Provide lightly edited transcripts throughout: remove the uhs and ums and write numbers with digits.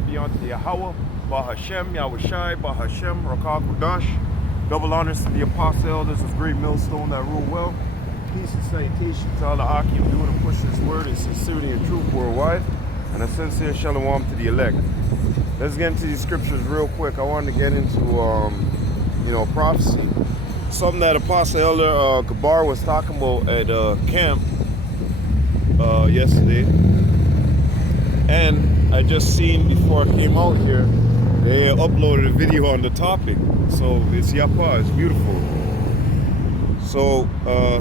glory be unto Yahweh, Bahashem, Yahushai, Bahashem, Rakah Kudash. Double honors to the apostle elders of Great Millstone that rule well. Peace and salutation to all the Akim doing and pushing this word in sincerity and truth worldwide. And a sincere shalom to the elect. Let's get into these scriptures real quick. I wanted to get into, prophecy. Something that Apostle Elder Gabar was talking about at camp yesterday. And I just seen before I came out here, they uploaded a video on the topic. So it's Yapa, it's beautiful. So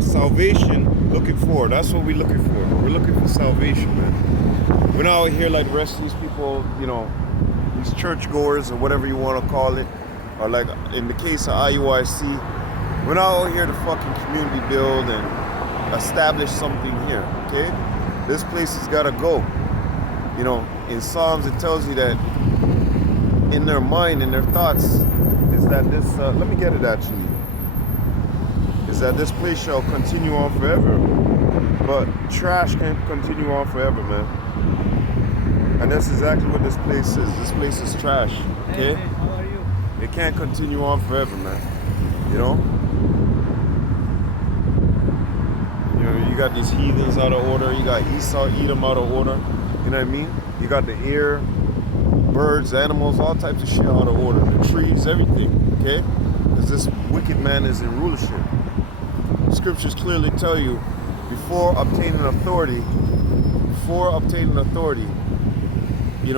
salvation, looking for, that's what we're looking for. We're looking for salvation, man. We're not out here like the rest of these people, these churchgoers or whatever you want to call it. Or like in the case of IUIC, we're not out here to fucking community build and establish something here, okay? This place has got to go. In Psalms it tells you that in their mind, in their thoughts, is that this, let me get it actually, is that this place shall continue on forever. But trash can't continue on forever, man. And that's exactly what this place is. This place is trash, okay? Hey, how are you? It can't continue on forever, man. You got these heathens out of order. You got Esau, Edom out of order. You know what I mean? You got the air, birds, animals, all types of shit out of order. The trees, everything, okay? Because this wicked man is in rulership. Scriptures clearly tell you, before obtaining authority,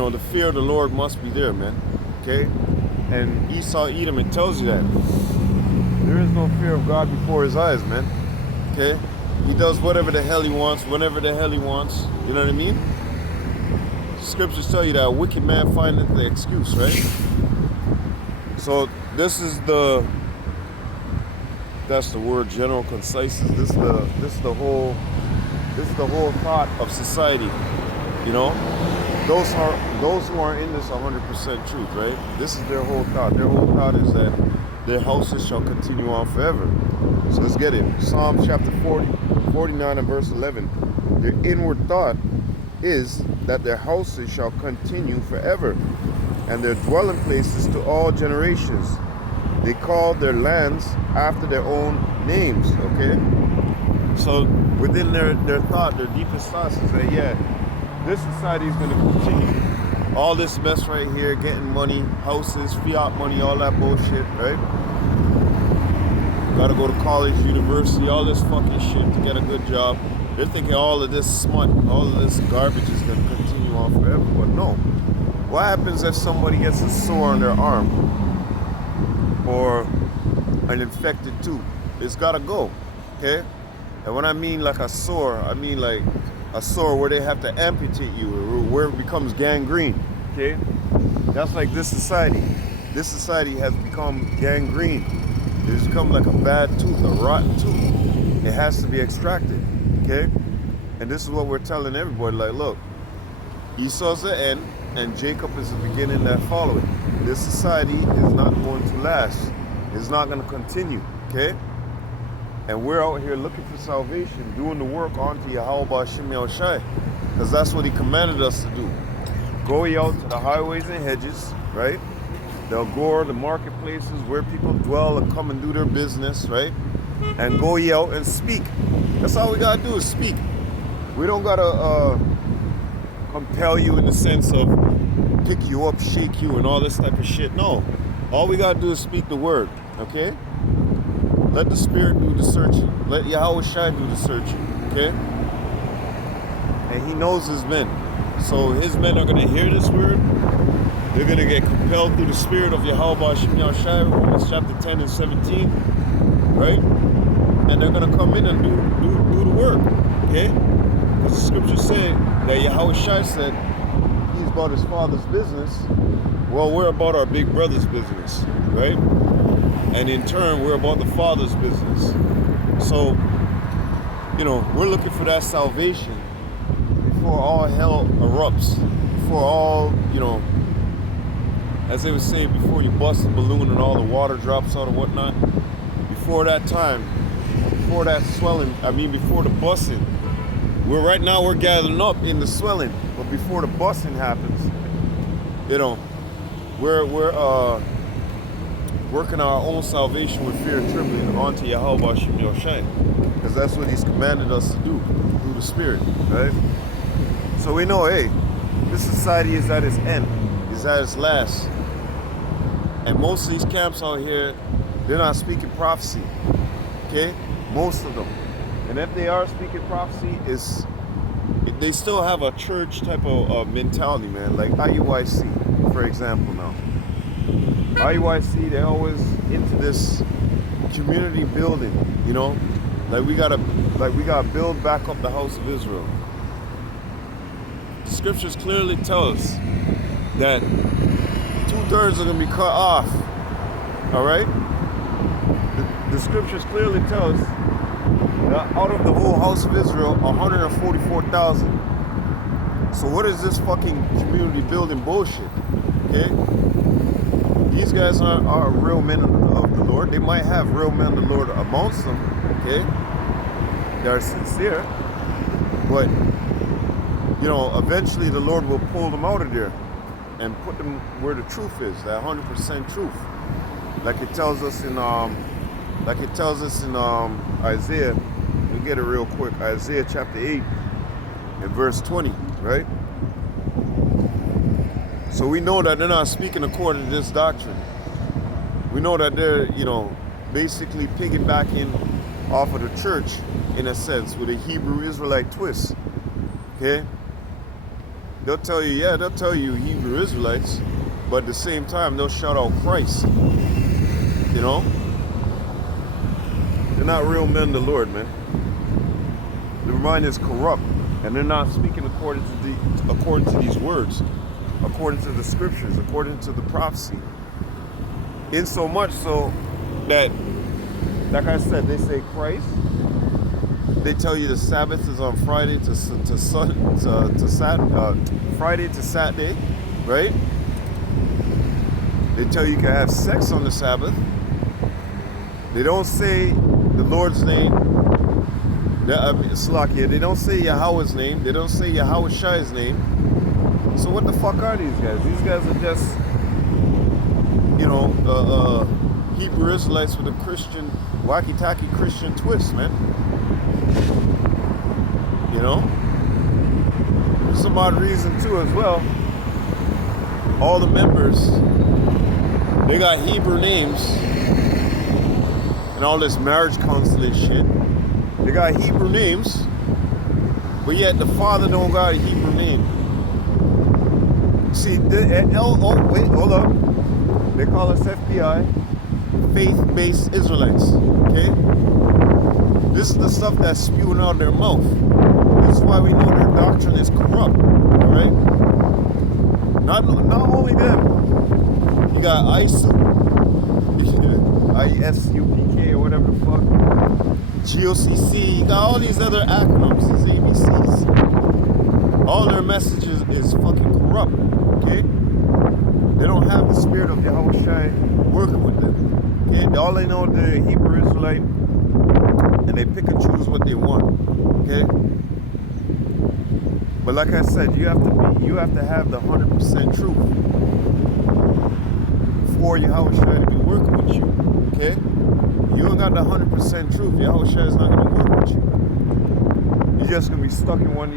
the fear of the Lord must be there, man, okay? And Esau, Edom, it tells you that. There is no fear of God before his eyes, man, okay? He does whatever the hell he wants, whenever the hell he wants, you know what I mean? Scriptures tell you that a wicked man findeth the excuse, right? So this is that's the word, general conciseness. This is the whole thought of society, Those who are in this 100% truth, right? This is their whole thought. Their whole thought is that their houses shall continue on forever. So let's get it. Psalm chapter 49 and verse 11. Their inward thought is that their houses shall continue forever, and their dwelling places to all generations. They call their lands after their own names, okay? So within their thought, their deepest thoughts is that, this society is going to continue. All this mess right here, getting money, houses, fiat money, all that bullshit, right? Gotta go to college, university, all this fucking shit to get a good job. They're thinking all of this smut, all of this garbage is going to continue on forever. But no. What happens if somebody gets a sore on their arm? Or an infected tooth? It's got to go, okay? And when I mean like a sore, I mean like a sore where they have to amputate you, or where it becomes gangrene, okay? That's like this society. This society has become gangrene. It has become like a bad tooth, a rotten tooth. It has to be extracted, okay? And this is what we're telling everybody, like, look, Esau's the end, and Jacob is the beginning that following. This society is not going to last. It's not going to continue, okay? And we're out here looking for salvation, doing the work onto Yahweh Ba'ashem Yahushai, because that's what he commanded us to do. Go ye out to the highways and hedges, right? The agora, the marketplaces, where people dwell and come and do their business, right? And go ye out and speak. That's all we got to do is speak. We don't got to compel you in the sense of pick you up, shake you, and all this type of shit. No. All we got to do is speak the word, okay? Let the Spirit do the searching. Let Yahweh Shai do the searching, okay? And he knows his men. So his men are going to hear this word. They're going to get compelled through the Spirit of Yahweh Ba'ashem Yahushai, Romans chapter 10 and 17, right? And they're going to come in and do the work, okay? Because the scriptures say that Yahweh Shai said he's about his father's business. Well, we're about our big brother's business, right? And in turn, we're about the Father's business. So, we're looking for that salvation before all hell erupts. Before all, as they would say, before you bust the balloon and all the water drops out and whatnot. Before that time, before that swelling, before the busting. We're gathering up in the swelling. But before the busting happens, you know, we're working our own salvation with fear and trembling onto Yahweh Shem Yoshai. Because that's what he's commanded us to do through the Spirit, right? So we know, hey, this society is at its end, is at its last. And most of these camps out here, they're not speaking prophecy, okay? Most of them. And if they are speaking prophecy, they still have a church type of mentality, man. Like IUIC, for example now. IUIC, they're always into this community building, you know? Like we gotta build back up the house of Israel. The scriptures clearly tell us that 2/3 are gonna be cut off. All right? The scriptures clearly tell us that out of the whole house of Israel, 144,000. So what is this fucking community building bullshit? Okay? These guys are real men of the Lord. They might have real men of the Lord amongst them, okay? They are sincere. But, you know, eventually the Lord will pull them out of there and put them where the truth is, that 100% truth. Like it tells us in Isaiah. We'll get it real quick. Isaiah chapter 8 and verse 20, right? So we know that they're not speaking according to this doctrine. We know that they're, you know, basically piggybacking off of the church in a sense with a Hebrew Israelite twist. Okay? They'll tell you Hebrew Israelites, but at the same time they'll shout out Christ. You know? They're not real men of the Lord, man. Their mind is corrupt, and they're not speaking according to these words, according to the scriptures, according to the prophecy. In so much so that, like I said, they say Christ. They tell you the Sabbath is on Friday to Friday to Saturday, right? They tell you can have sex on the Sabbath. They don't say the Lord's name. Slakia. They don't say Yahweh's name. They don't say Yahweh Shai's name. So what the fuck are these guys? These guys are just, you know, Hebrew Israelites with a Christian, wacky-tacky Christian twist, man. You know? For some odd reason, too, as well. All the members, they got Hebrew names and all this marriage counseling shit. They got Hebrew names, but yet the father don't got a Hebrew name. See, wait, hold up. They call us FBI, faith-based Israelites, okay? This is the stuff that's spewing out of their mouth. This is why we know their doctrine is corrupt, all right? Not only them. You got ISUPK, ISUPK or whatever the fuck. GOCC, you got all these other acronyms, these ABCs. All their messages is fucking corrupt, okay? They don't have the spirit of Yahweh Shai working with them, okay? All they know, they're a Hebrew Israelite, and they pick and choose what they want, okay? But like I said, you have to have the 100% truth for Yahweh Shai to be working with you, okay? You ain't got the 100% truth, Yahweh Shai is not going to work with you. You're just going to be stuck in one of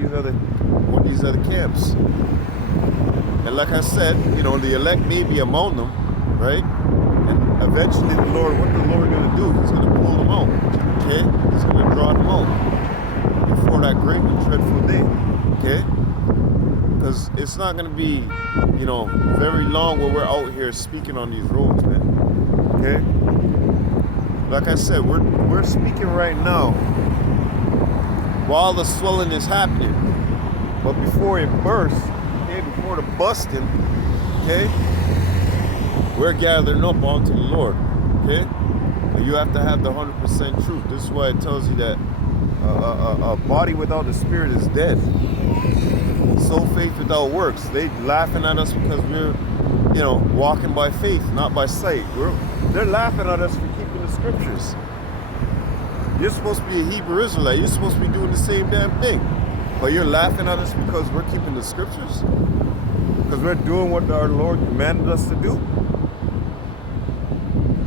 these other camps. And like I said, you know, the elect may be among them, right? And eventually what the Lord going to do, he's going to pull them out, okay? He's going to draw them out before that great and dreadful day, okay? Because it's not going to be, you know, very long when we're out here speaking on these roads, man, okay? Like I said, we're speaking right now while the swelling is happening. But before it bursts, okay, before the busting, okay, we're gathering up onto the Lord, okay? But you have to have the 100% truth. This is why it tells you that a body without the spirit is dead. So faith without works. They laughing at us because we're, you know, walking by faith, not by sight. They're laughing at us for keeping the scriptures. You're supposed to be a Hebrew Israelite. You're supposed to be doing the same damn thing. But you're laughing at us because we're keeping the scriptures? Because we're doing what our Lord commanded us to do.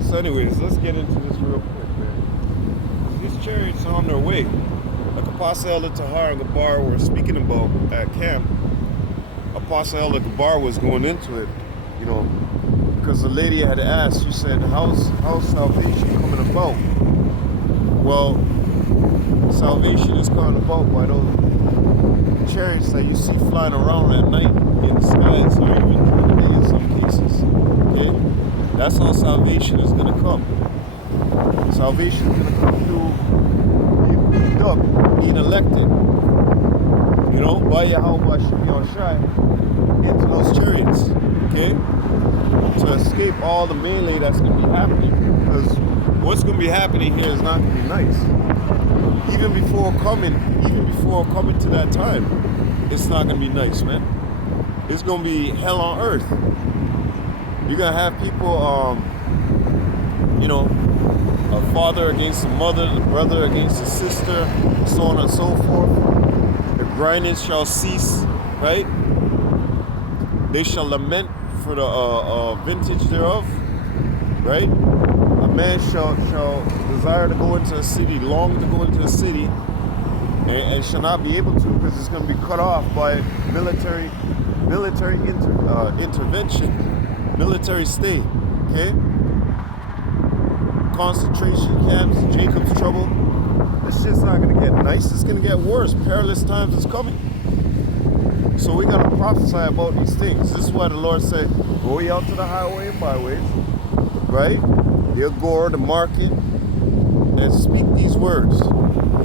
So anyways, let's get into this real quick, man. These chariots are on their way. Like Apostle Elder Tahar and Gabar were speaking about at camp. Apostle Elder Gabar was going into it, you know, because the lady had asked, she said, how's salvation coming about? Well, salvation is coming about by those chariots that you see flying around at night in the skies, or even during the day in some cases. Okay? That's how salvation is going to come. Salvation is going to come through being picked up, being elected, you know, by Yahweh Shem Shai into those chariots. Okay? To escape all the melee that's going to be happening. Because what's going to be happening here is not going to be nice. Even before coming to that time, it's not going to be nice, man. It's going to be hell on earth. You're going to have people, you know, a father against the mother, the brother against the sister, so on and so forth. The grinding shall cease, right? They shall lament for the vintage thereof, right? A man shall desire to go into a city, long to go into a city, and shall not be able to because it's going to be cut off by military intervention, military state. Okay, concentration camps, Jacob's trouble. This shit's not going to get nice. It's going to get worse. Perilous times is coming. So we got to prophesy about these things. This is why the Lord said, go ye out to the highway and byways, right? The agora, the market, and speak these words.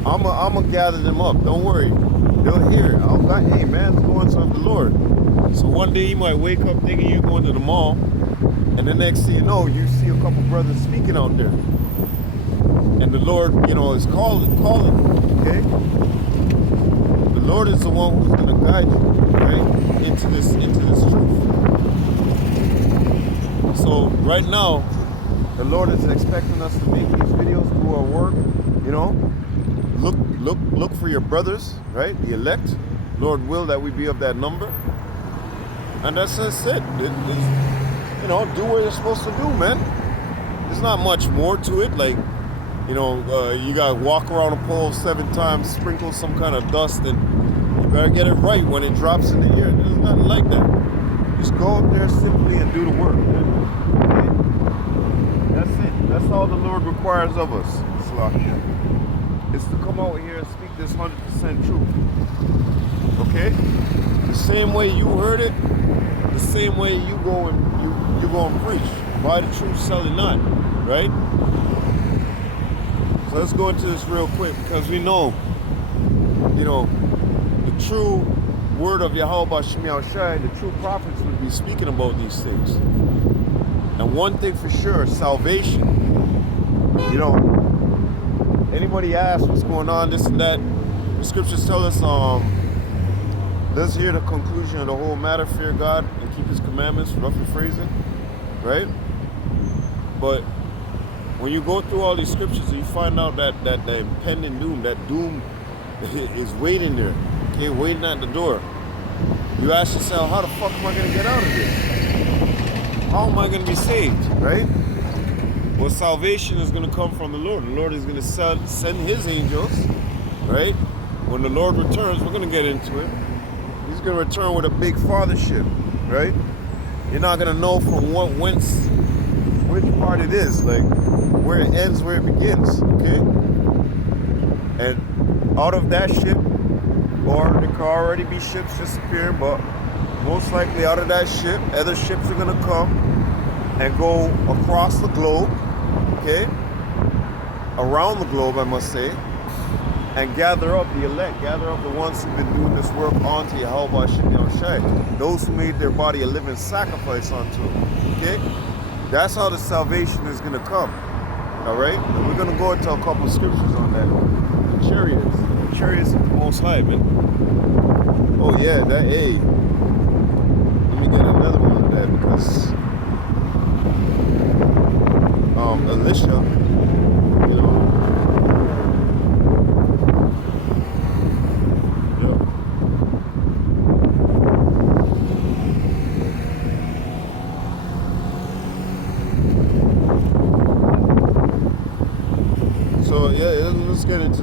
I'm going to gather them up. Don't worry. They'll hear it. Hey, man's going to serve the Lord. So one day you might wake up thinking you're going to the mall, and the next thing you know, you see a couple brothers speaking out there. And the Lord, you know, is calling, okay? The Lord is the one who's going to guide you, right, into this truth. So right now, the Lord is expecting us to make these videos, do our work, you know. Look for your brothers, right? The elect. Lord will that we be of that number. And that's just it. You know, do what you're supposed to do, man. There's not much more to it. Like, you know, you gotta walk around a pole 7 times, sprinkle some kind of dust, and you better get it right when it drops in the air. There's nothing like that. Just go up there simply and do the work, man. Okay? That's it. That's all the Lord requires of us. Slakia. It's to come out here and speak this 100% truth. Okay? The same way you heard it, the same way you go and you go and preach. Buy the truth, sell it not. Right? So let's go into this real quick because we know, you know, the true word of Yahweh Shem Shai, the true prophets would be speaking about these things. And one thing for sure, salvation. You know, anybody asks what's going on, this and that, the scriptures tell us, let's hear the conclusion of the whole matter, fear God and keep his commandments, roughly phrasing, right? But when you go through all these scriptures and you find out that the impending doom, that doom is waiting there, okay, waiting at the door, you ask yourself, how the fuck am I going to get out of this? How am I going to be saved, right? Well, salvation is going to come from the Lord. The Lord is going to send his angels, right? When the Lord returns, we're going to get into it. He's going to return with a big fathership, right? You're not going to know from which part it is, like where it ends, where it begins, okay? And out of that ship, or there could already be ships disappearing, but most likely out of that ship, other ships are going to come and go across the globe, okay? Around the globe, I must say, and gather up the elect, gather up the ones who've been doing this work onto Yahweh Shem Shai, those who made their body a living sacrifice unto him, okay? That's how the salvation is going to come, all right? And we're going to go into a couple of scriptures on that. The chariots of the Most High, man. Oh yeah, that, hey, let me get another one of that because Elisha, you know,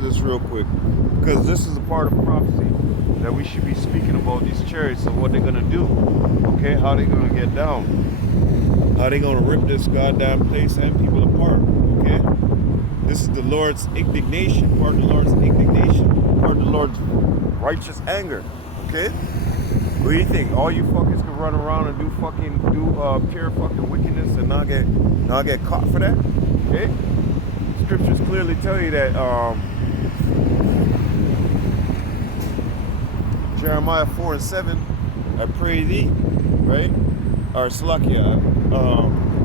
this real quick, because this is a part of prophecy that we should be speaking about these chariots and what they're gonna do. Okay, how they gonna get down? How they gonna rip this goddamn place and people apart? Okay, this is the Lord's indignation, part of the Lord's indignation, part of the Lord's righteous anger. Okay, what do you think? All you fuckers can run around and do pure fucking wickedness and not get caught for that? Okay, scriptures clearly tell you that. Jeremiah 4:7, I pray thee, right? Or Salakia,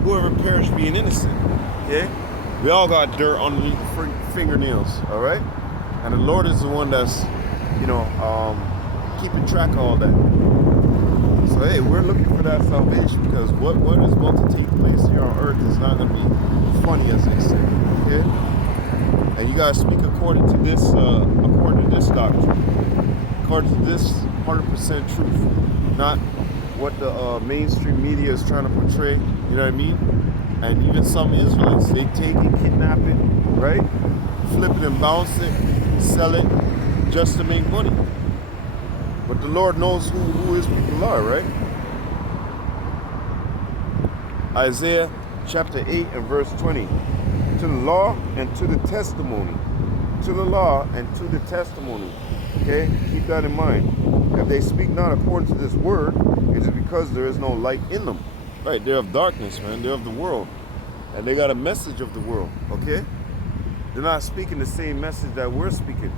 whoever perished being innocent. Okay, we all got dirt underneath the fingernails, all right? And the Lord is the one that's, keeping track of all that. So hey, we're looking for that salvation, because what is about to take place here on earth is not going to be funny, as they say. Okay, and you guys speak according to this doctrine, according to this 100% truth, not what the mainstream media is trying to portray. You know what I mean? And even some Israelites, they take it, kidnap it, right? Flip it and bounce it, sell it, just to make money. But the Lord knows who his people are, right? Isaiah chapter 8 and verse 20. To the law and to the testimony. To the law and to the testimony. Okay? Keep that in mind. If they speak not according to this word, it is because there is no light in them. Right? They're of darkness, man. They're of the world. And they got a message of the world. Okay? They're not speaking the same message that we're speaking.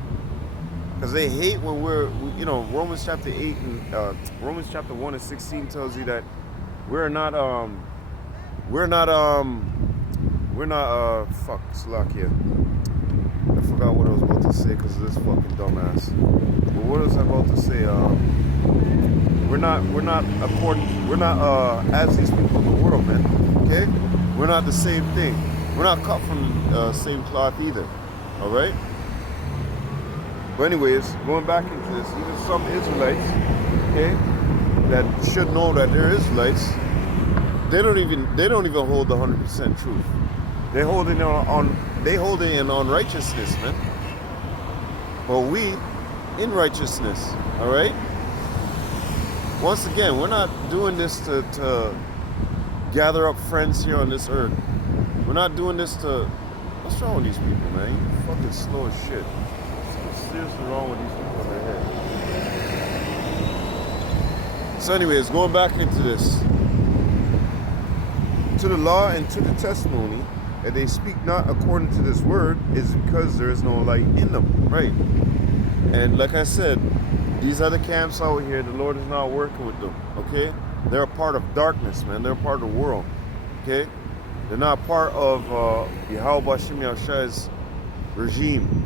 Because they hate when Romans chapter 8 and Romans chapter 1 and 16 tells you that we're not Salakia. I forgot what I was about to say because of this fucking dumbass. But what was I about to say? We're not as these people in the world, man. Okay? We're not the same thing. We're not cut from the same cloth either. Alright? But anyways, going back into this, even some Israelites, okay, that should know that they're Israelites, they don't even hold the 100% truth. They hold it in unrighteousness, man. But we in righteousness, all right? Once again, we're not doing this to gather up friends here on this earth. We're not doing this to. What's wrong with these people, man? You fucking slow as shit. What's seriously wrong with these people in their head? So anyways, going back into this. To the law and to the testimony, that they speak not according to this word, is because there is no light in them. Right. And like I said, these other camps out here, the Lord is not working with them. Okay? They're a part of darkness, man. They're a part of the world. Okay? They're not part of Yahweh Shem Yahshai's regime.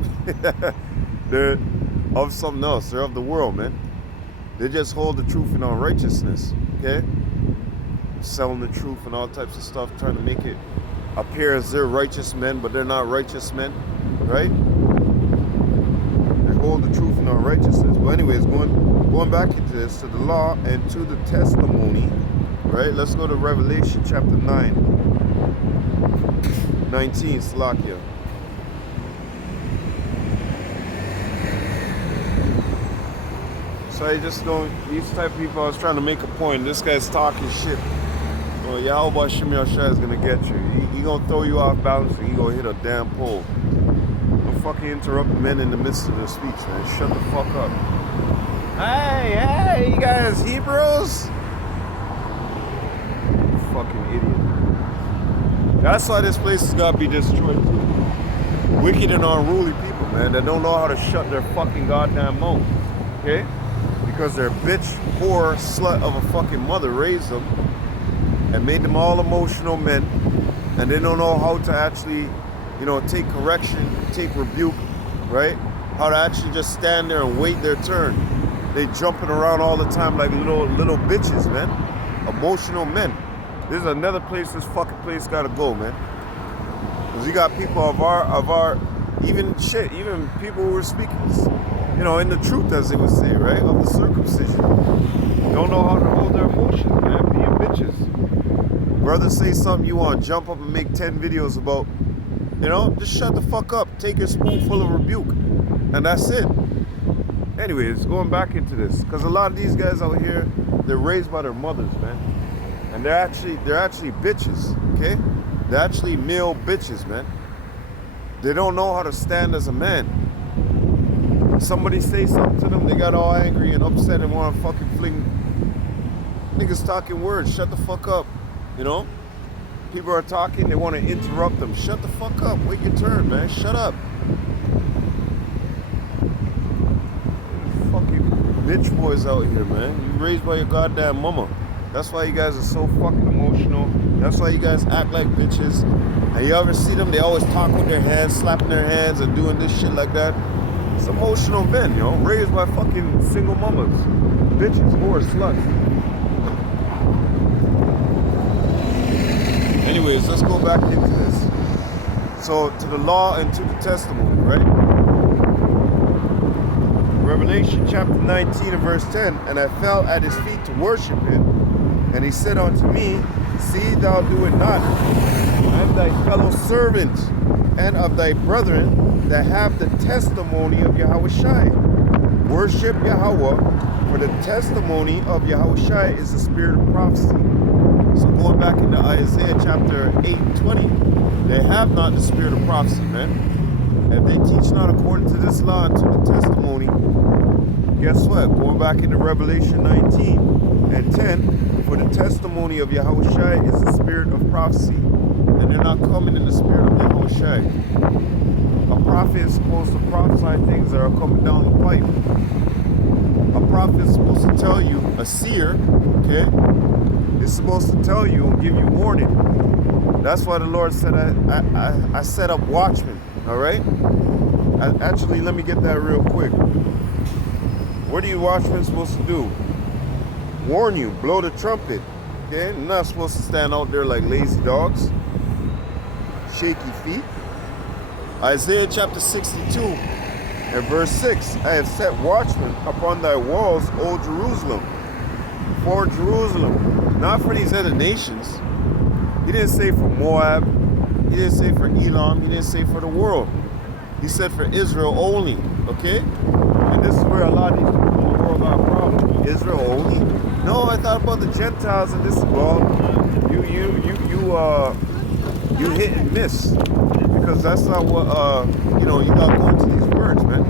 They're of something else. They're of the world, man. They just hold the truth in unrighteousness. Okay? Selling the truth and all types of stuff, trying to make it appear as they're righteous men, but they're not righteous men. Right? They hold the truth in unrighteousness. But anyways, going back into this, to the law and to the testimony. Right? Let's go to Revelation chapter 19, Salakia. So I just don't, these type of people, I was trying to make a point. This guy's talking shit. Well, Yahweh Shem Yahshai is going to get you. He going to throw you off balance and he going to hit a damn pole. Don't fucking interrupt men in the midst of their speech, man. Shut the fuck up. Hey, you guys Hebrews? Fucking idiot. That's why this place has got to be destroyed too. Wicked and unruly people, man, that don't know how to shut their fucking goddamn mouth. Okay? Because their bitch, whore, slut of a fucking mother raised them and made them all emotional men, and they don't know how to actually, take correction, take rebuke, right? How to actually just stand there and wait their turn. They jumping around all the time like little bitches, man. Emotional men. There's another place this fucking place gotta go, man. Because you got people of our, even people who are speaking, in the truth, as they would say, right? Of the circumcision. Don't know how to hold their emotions, man. Being bitches. Brother say something, you want to jump up and make 10 videos about You know, just shut the fuck up. Take a spoonful of rebuke. And that's it. Anyways, going back into this. Because a lot of these guys out here, they're raised by their mothers, man. And they're actually bitches, okay? They're actually male bitches, man. They don't know how to stand as a man. Somebody say something to them, they got all angry and upset and want to fucking fling. Niggas talking words, shut the fuck up, you know? People are talking, they want to interrupt them. Shut the fuck up, wait your turn, man, shut up. Fucking bitch boys out here, man. You raised by your goddamn mama. That's why you guys are so fucking emotional. That's why you guys act like bitches. And you ever see them, they always talk with their hands, slapping their hands and doing this shit like that. It's emotional men, you know, raised by fucking single mamas. Bitches, whores, sluts. Anyways, let's go back into this. So, to the law and to the testimony, right? Revelation chapter 19 and verse 10. And I fell at his feet to worship him. And he said unto me, see thou do it not. I am thy fellow servant and of thy brethren that have the testimony of Yahushai. Worship Yahweh, for the testimony of Yahushai is the spirit of prophecy. So going back into Isaiah chapter 8:20, they have not the spirit of prophecy, man. If they teach not according to this law and to the testimony, guess what? Going back into Revelation 19 and 10, for the testimony of Yahushai is the spirit of prophecy. And they're not coming in the spirit of Yahushai. A prophet is supposed to prophesy things that are coming down the pipe. A prophet is supposed to tell you, a seer, okay, is supposed to tell you and give you warning. That's why the Lord said, I set up watchmen, all right? Actually, let me get that real quick. What are you watchmen supposed to do? Warn you, blow the trumpet, okay? You're not supposed to stand out there like lazy dogs, shaky feet. Isaiah chapter 62 and verse 6, I have set watchmen upon thy walls, O Jerusalem. For Jerusalem, not for these other nations. He didn't say for Moab, he didn't say for Elam, he didn't say for the world. He said for Israel only, okay? And this is where a lot of these people in the world got a problem. Israel only? No, I thought about the Gentiles and this, well, you hit and miss. Because that's not what, you know, you got going to these words, man.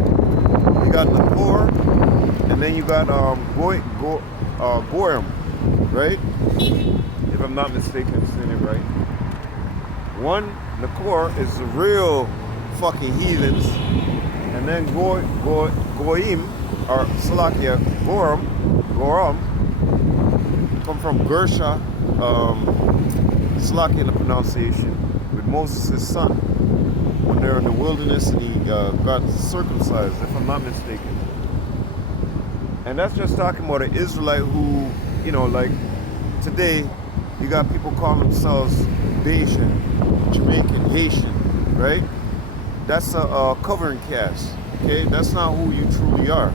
You got Nakor, and then you got Goyim, right? If I'm not mistaken, I'm saying it right. One, Nakor, is the real fucking heathens, and then Goyim, or Salakia, Goram, come from Gersha, Salakia in the pronunciation, with Moses' son, when they're in the wilderness and he got circumcised, if I'm not mistaken. And that's just talking about an Israelite who, you know, like today, you got people calling themselves Bayesian, Jamaican, Haitian, right? That's a covering cast, okay? That's not who you truly are.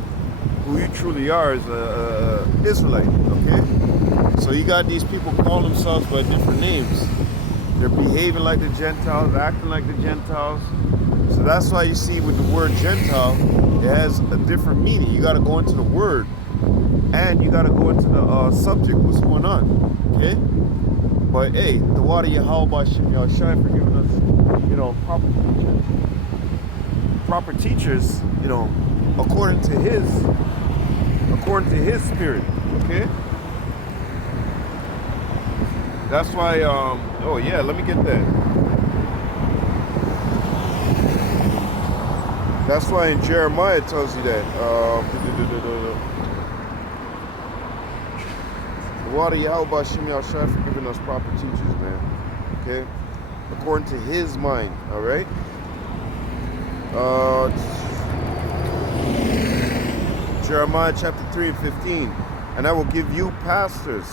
Who you truly are is a Israelite, okay? So you got these people calling themselves by different names. They're behaving like the Gentiles, acting like the Gentiles. So that's why you see with the word Gentile, it has a different meaning. You got to go into the word, and you got to go into the subject, what's going on, okay? But hey, the water Yahweh Shem Yahushai for giving us, you know, proper teachers, you know, according to his spirit, okay? That's why, oh yeah, let me get that. That's why in Jeremiah it tells you that. The water Yahweh Shem Yahushai for giving us proper teachers, man. Okay? According to his mind, alright? Jeremiah chapter 3 and 15. And I will give you pastors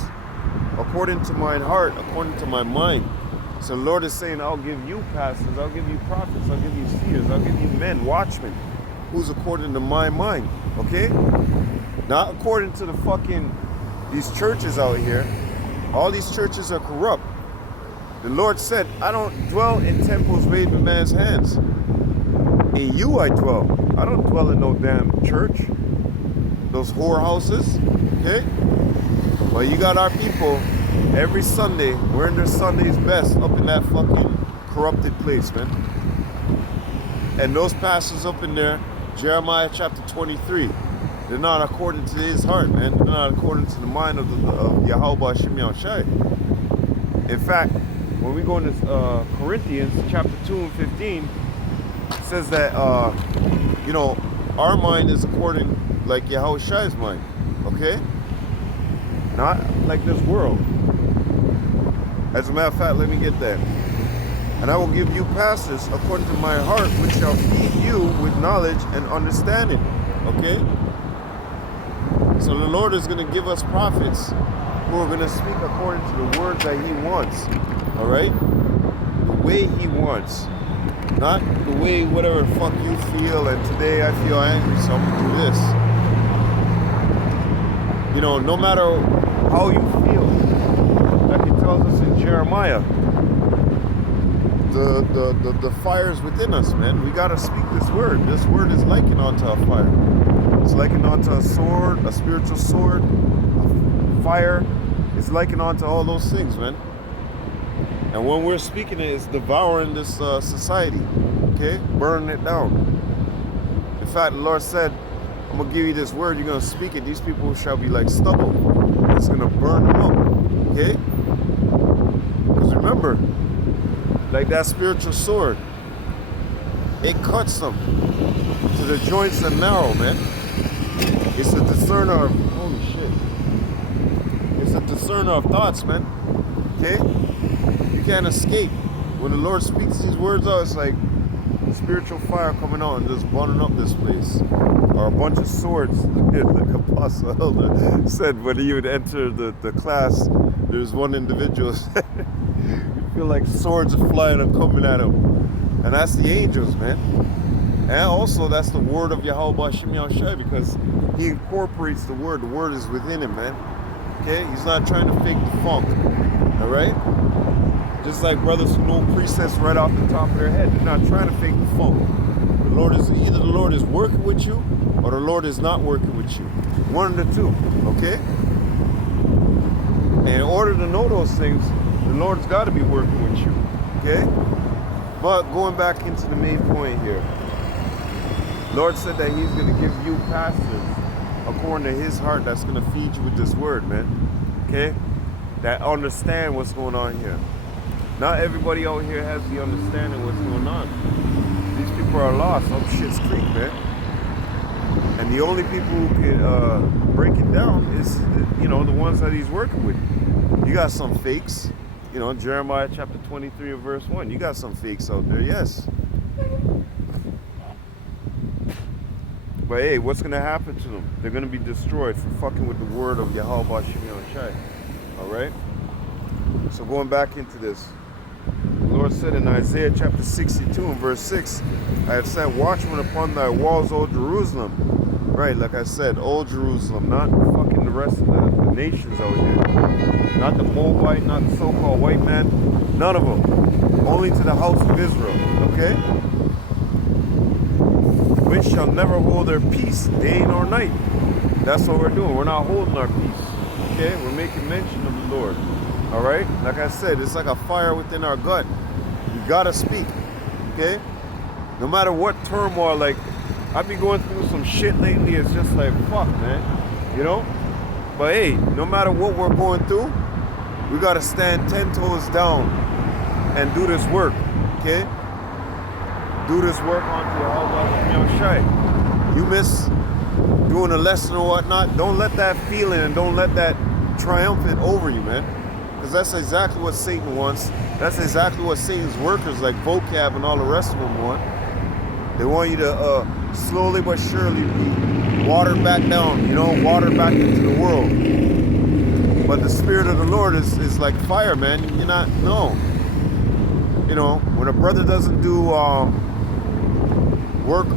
according to mine heart, according to my mind. So the Lord is saying, I'll give you pastors, I'll give you prophets, I'll give you seers, I'll give you men, watchmen, who's according to my mind, okay? Not according to the fucking, these churches out here. All these churches are corrupt. The Lord said, I don't dwell in temples made with man's hands. In you I dwell. I don't dwell in no damn church. Those whorehouses. Okay? But you got our people every Sunday wearing their Sunday's best up in that fucking corrupted place, man. And those pastors up in there, Jeremiah chapter 23, they're not according to his heart, man. They're not according to the mind of Yahweh Shem Yahushai. In fact, when we go into Corinthians chapter 2 and 15, it says that, you know, our mind is according like Yahushai's mind, okay? Not like this world. As a matter of fact, let me get that. And I will give you pastors according to my heart, which shall feed you with knowledge and understanding, okay? So the Lord is going to give us prophets who are going to speak according to the words that he wants, all right? The way he wants. Not the way whatever the fuck you feel, and today I feel angry, so I'm going to do this. You know, no matter how you feel, like he tells us in Jeremiah, the fire's within us, man. We got to speak this word. This word is likened unto a fire. It's likened unto a sword, a spiritual sword, a fire. It's likened unto all those things, man. And when we're speaking it, it's devouring this society, okay? Burning it down. In fact, the Lord said, I'm going to give you this word, you're going to speak it. These people shall be like stubble. It's going to burn them up, okay? Because remember, like that spiritual sword, it cuts them to the joints and marrow, man. It's a discerner of, holy shit. It's a discerner of thoughts, man, okay? You can't escape. When the Lord speaks these words out, it's like spiritual fire coming out and just burning up this place. Or a bunch of swords. Like Apostle Elder said when he would enter the class, there's one individual, you feel like swords are flying and coming at him. And that's the angels, man. And also that's the word of Yahweh Shem Yahushai, because he incorporates the word. The word is within him, man. Okay? He's not trying to fake the funk. Alright? Just like brothers who know precepts right off the top of their head. They're not trying to fake the funk. The Lord is either the Lord is working with you or the Lord is not working with you. One of the two. Okay? And in order to know those things, the Lord's got to be working with you. Okay? But going back into the main point here. Lord said that he's going to give you pastors according to his heart that's going to feed you with this word, man. Okay? That understand what's going on here. Not everybody out here has the understanding of what's going on. These people are lost up shit's creek, man. And the only people who can break it down is, you know, the ones that he's working with. You got some fakes. You know, Jeremiah chapter 23 and verse 1. You got some fakes out there, yes. But hey, what's going to happen to them? They're going to be destroyed for fucking with the word of Yahweh Shem Yahushai. Alright? So going back into this. The Lord said in Isaiah chapter 62 and verse 6, I have set watchmen upon thy walls, O Jerusalem. Right, like I said, O Jerusalem, not fucking the rest of the nations out here. Not the Moabite, not the so-called white man. None of them. Only to the house of Israel. Okay? Which shall never hold their peace day nor night. That's what we're doing. We're not holding our peace. Okay? We're making mention of the Lord. Alright? Like I said, it's like a fire within our gut. You gotta speak. Okay? No matter what turmoil, like, I've been going through some shit lately. It's just like, fuck, man. You know? But hey, no matter what we're going through, we gotta stand 10 toes down and do this work. Okay? Do this work onto Yahweh. You miss doing a lesson or whatnot, don't let that feeling and don't let that triumphant over you, man. Because that's exactly what Satan wants. That's exactly what Satan's workers like Vocab and all the rest of them want. They want you to slowly but surely be watered back down, you know, watered back into the world. But the Spirit of the Lord is like fire, man. You're not, no. You know, when a brother doesn't do work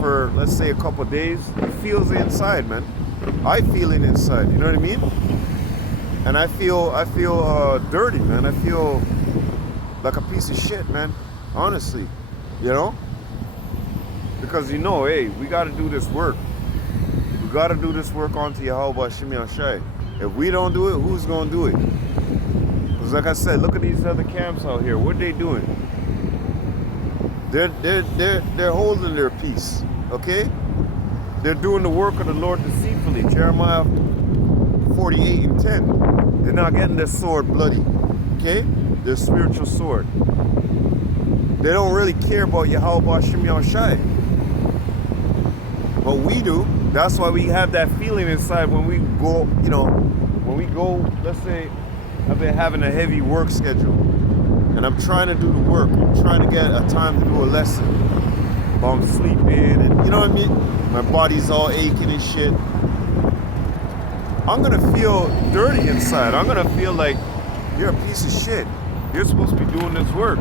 for, let's say, a couple of days, he feels it inside, man. I feel it inside, you know what I mean? And I feel dirty, man. I feel like a piece of shit, man. Honestly, you know? Because hey, we got to do this work. We got to do this work onto Yahweh Shemi Shai. If we don't do it, who's going to do it? Because like I said, look at these other camps out here. What are they doing? They're holding their peace, okay? They're doing the work of the Lord deceitfully. Jeremiah 48:10. They're not getting their sword bloody, okay? Their spiritual sword. They don't really care about Yahweh Shemi Shai. But we do. That's why we have that feeling inside when we go, let's say I've been having a heavy work schedule and I'm trying to do the work. I'm trying to get a time to do a lesson. But I'm sleeping and you know what I mean? My body's all aching and shit. I'm gonna feel dirty inside. I'm gonna feel like you're a piece of shit. You're supposed to be doing this work.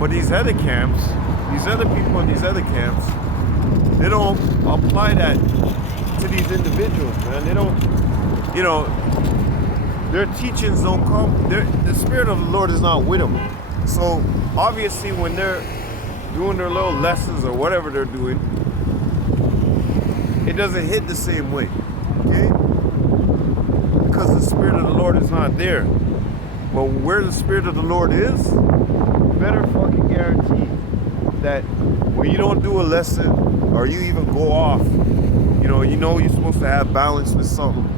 But these other camps, these other people in these other camps, they don't apply that to these individuals, man. They don't, their teachings don't come, the Spirit of the Lord is not with them. So obviously when they're doing their little lessons or whatever they're doing, it doesn't hit the same way, okay? Because the Spirit of the Lord is not there. But where the Spirit of the Lord is, better fucking guarantee that when you don't do a lesson or you even go off, you're supposed to have balance with something.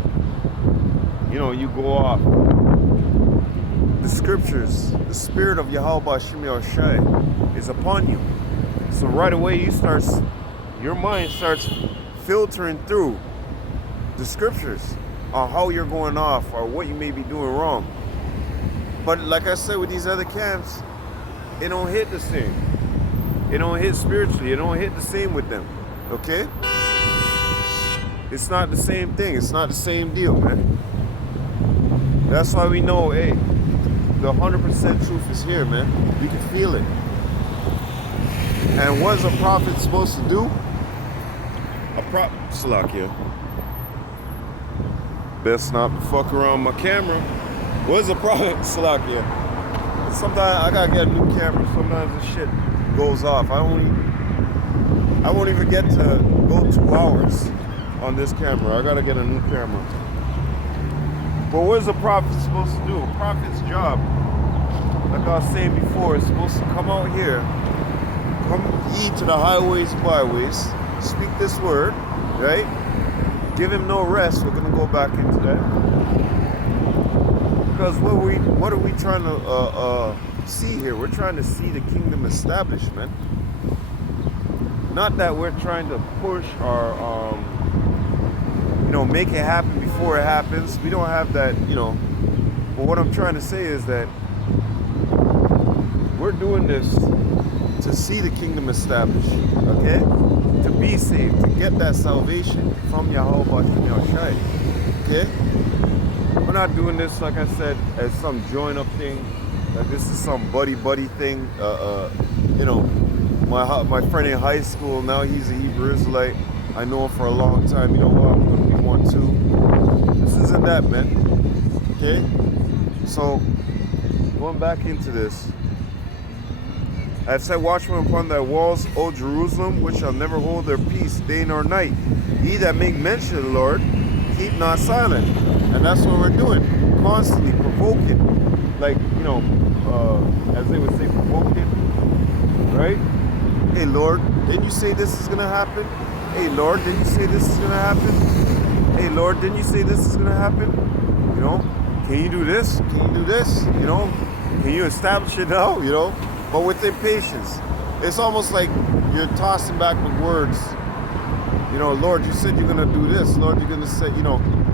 You go off. The scriptures, the Spirit of Yahweh Shemi Shai is upon you. So right away your mind starts filtering through the scriptures on how you're going off or what you may be doing wrong. But like I said with these other camps, it don't hit the same. It don't hit spiritually. It don't hit the same with them. Okay? It's not the same thing. It's not the same deal, man. That's why we know, hey, the 100% truth is here, man. We can feel it. And what's a prophet supposed to do? Salakia. Best not to fuck around my camera. What's a prophet? Salakia. Sometimes I gotta get a new camera. Sometimes this shit goes off. I won't even get to go 2 hours on this camera. I gotta get a new camera. But what is a prophet supposed to do? A prophet's job, like I was saying before, is supposed to come out here, come ye to the highways and byways, speak this word, right? Give him no rest. We're gonna go back into that. Because what are we trying to see here? We're trying to see the kingdom established, man. Not that we're trying to push or make it happen before it happens. We don't have that, But what I'm trying to say is that we're doing this to see the kingdom established, okay? To be saved, to get that salvation from Yahweh Shai, okay? We're not doing this, like I said, as some join-up thing. Like this is some buddy thing. My friend in high school, now he's a Hebrew Israelite. I know him for a long time. You know what? I'm going to be one too. This isn't that, man. Okay? So, going back into this. I have set watchmen upon thy walls, O Jerusalem, which shall never hold their peace day nor night. Ye that make mention of the Lord, keep not silent. And that's what we're doing. Constantly provoking. Like, as they would say, provoking. Right? Hey, Lord, didn't you say this is going to happen? Hey, Lord, didn't you say this is going to happen? Hey, Lord, didn't you say this is going to happen? Can you do this? Can you do this? Can you establish it now? But with impatience. It's almost like you're tossing back with words. Lord, you said you're going to do this. Lord, you're going to say,